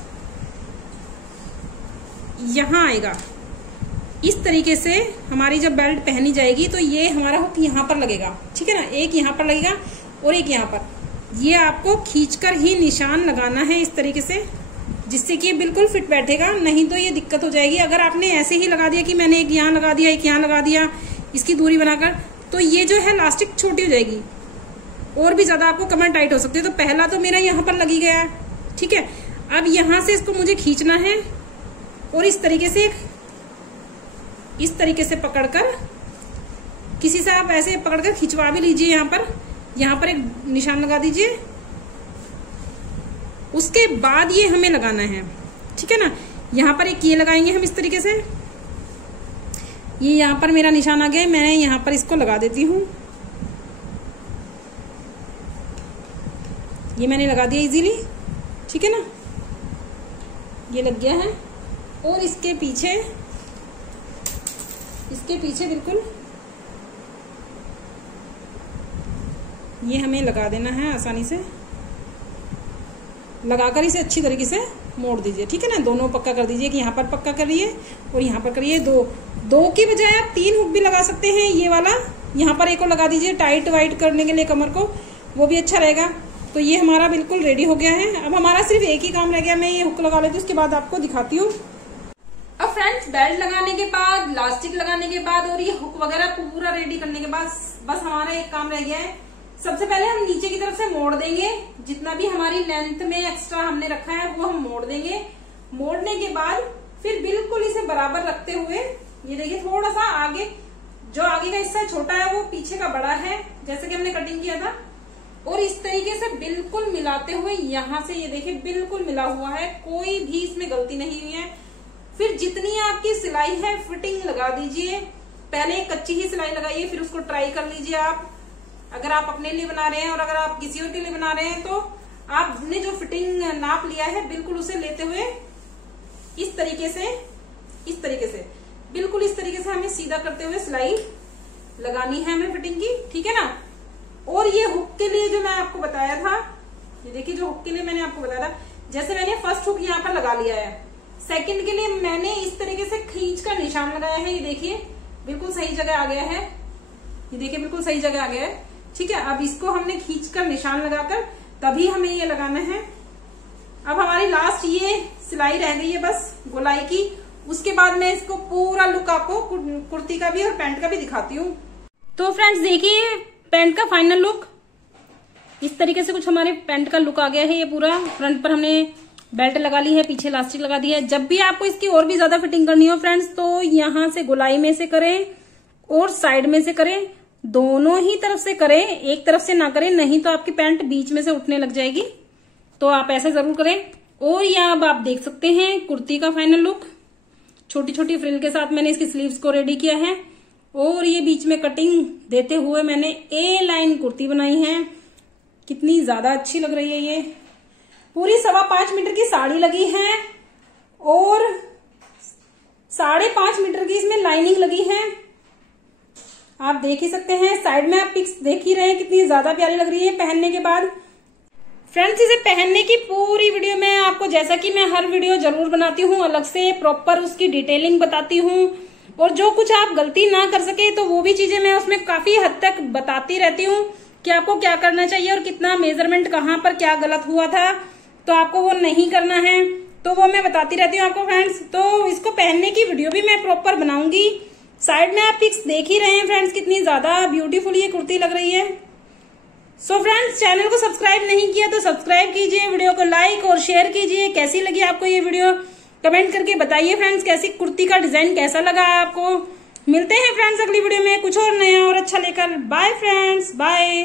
यहाँ आएगा। इस तरीके से हमारी जब बेल्ट पहनी जाएगी तो ये हमारा हुक यहाँ पर लगेगा, ठीक है ना। एक यहाँ पर लगेगा और एक यहाँ पर। ये आपको खींचकर ही निशान लगाना है इस तरीके से, जिससे कि ये बिल्कुल फिट बैठेगा, नहीं तो ये दिक्कत हो जाएगी। अगर आपने ऐसे ही लगा दिया कि मैंने एक यहाँ लगा दिया एक यहाँ लगा दिया इसकी दूरी बनाकर, तो ये जो है लास्टिक छोटी हो जाएगी और भी ज्यादा आपको कमर टाइट हो सकती है। तो पहला तो मेरा यहाँ पर लगी गया, ठीक है। अब यहां से इसको मुझे खींचना है और इस तरीके से पकड़कर, किसी से आप ऐसे पकड़कर खिंचवा भी लीजिए। यहाँ पर एक निशान लगा दीजिए। उसके बाद ये हमें लगाना है, ठीक है ना। यहाँ पर एक ये लगाएंगे हम इस तरीके से। ये यहाँ पर मेरा निशान आ गया है, मैं यहाँ पर इसको लगा देती हूँ। ये मैंने लगा दिया इजीली, ठीक है ना, ये लग गया है। और इसके पीछे बिल्कुल ये हमें लगा देना है, आसानी से लगाकर इसे अच्छी तरीके से मोड़ दीजिए, ठीक है ना। दोनों पक्का कर दीजिए कि यहाँ पर पक्का करिए और यहाँ पर करिए। दो की बजाय आप 3 हुक भी लगा सकते हैं। ये वाला यहाँ पर एक और लगा दीजिए टाइट वाइट करने के लिए कमर को, वो भी अच्छा रहेगा। तो ये हमारा बिल्कुल रेडी हो गया है। अब हमारा सिर्फ एक ही काम रह गया, मैं ये हुक लगा लेती हूँ, उसके बाद आपको दिखाती हूँ। अब फ्रेंड्स, बेल्ट लगाने के बाद, इलास्टिक लगाने के बाद और ये हुक वगैरह पूरा रेडी करने के बाद बस हमारा एक काम रह गया है। सबसे पहले हम नीचे की तरफ से मोड़ देंगे, जितना भी हमारी लेंथ में एक्स्ट्रा हमने रखा है वो हम मोड़ देंगे। मोड़ने के बाद फिर बिल्कुल इसे बराबर रखते हुए, ये देखिए थोड़ा सा आगे, जो आगे का हिस्सा छोटा है वो पीछे का बड़ा है, जैसे कि हमने कटिंग किया था। और इस तरीके से बिल्कुल मिलाते हुए यहाँ से ये देखिए बिल्कुल मिला हुआ है, कोई भी इसमें गलती नहीं हुई है। फिर जितनी आपकी सिलाई है फिटिंग लगा दीजिए। पहले कच्ची ही सिलाई लगाइए, फिर उसको ट्राई कर लीजिए आप, अगर आप अपने लिए बना रहे हैं। और अगर आप किसी और के लिए बना रहे हैं तो आपने जो फिटिंग नाप लिया है बिल्कुल उसे लेते हुए इस तरीके से बिल्कुल इस तरीके से हमें सीधा करते हुए सिलाई लगानी है हमें फिटिंग की, ठीक है ना। और ये हुक के लिए जो मैं आपको बताया था, ये देखिए जो हुक के लिए मैंने आपको बताया था, जैसे मैंने फर्स्ट हुक यहाँ पर लगा लिया है, सेकंड के लिए मैंने इस तरीके से खींच कर निशान लगाया है। ये देखिए बिल्कुल सही जगह आ गया है, ये देखिए बिल्कुल सही जगह आ गया है, ठीक है। अब इसको हमने खींचकर निशान लगाकर तभी हमें ये लगाना है। अब हमारी लास्ट ये सिलाई रह गई है बस गोलाई की। उसके बाद मैं इसको पूरा लुक आपको कुर्ती का भी और पैंट का भी दिखाती हूँ। तो फ्रेंड्स देखिए पैंट का फाइनल लुक इस तरीके से कुछ हमारे पैंट का लुक आ गया है। ये पूरा फ्रंट पर हमने बेल्ट लगा ली है, पीछे इलास्टिक लगा दी है। जब भी आपको इसकी और भी ज्यादा फिटिंग करनी हो फ्रेंड्स, तो यहाँ से गोलाई में से करें और साइड में से करें, दोनों ही तरफ से करें, एक तरफ से ना करें, नहीं तो आपकी पैंट बीच में से उठने लग जाएगी। तो आप ऐसे जरूर करें। और यहाँ अब आप देख सकते हैं कुर्ती का फाइनल लुक, छोटी छोटी फ्रिल के साथ मैंने इसकी स्लीव्स को रेडी किया है। और ये बीच में कटिंग देते हुए मैंने ए लाइन कुर्ती बनाई है। कितनी ज्यादा अच्छी लग रही है। ये पूरी 5.25 मीटर की साड़ी लगी है और 5.5 मीटर की इसमें लाइनिंग लगी है। आप देख ही सकते हैं, साइड में आप पिक्स देख ही रहे हैं कितनी ज्यादा प्यारी लग रही है पहनने के बाद। फ्रेंड्स इसे पहनने की पूरी वीडियो मैं आपको, जैसा कि मैं हर वीडियो जरूर बनाती हूँ, अलग से प्रॉपर उसकी डिटेलिंग बताती हूँ। और जो कुछ आप गलती ना कर सके तो वो भी चीजें मैं उसमें काफी हद तक बताती रहती हूँ कि आपको क्या करना चाहिए और कितना मेजरमेंट कहाँ पर क्या गलत हुआ था, तो आपको वो नहीं करना है, तो वो मैं बताती रहती हूँ आपको फ्रेंड्स। तो इसको पहनने की वीडियो भी मैं प्रॉपर बनाऊंगी। साइड में आप पिक्स देख ही रहे हैं फ्रेंड्स कितनी ज्यादा ब्यूटीफुल ये कुर्ती लग रही है। सो फ्रेंड्स चैनल को सब्सक्राइब नहीं किया तो सब्सक्राइब कीजिए, वीडियो को लाइक और शेयर कीजिए। कैसी लगी आपको ये वीडियो कमेंट करके बताइए फ्रेंड्स, कैसी कुर्ती का डिजाइन कैसा लगा आपको। मिलते हैं फ्रेंड्स अगली वीडियो में कुछ और नया और अच्छा लेकर। Bye friends, bye.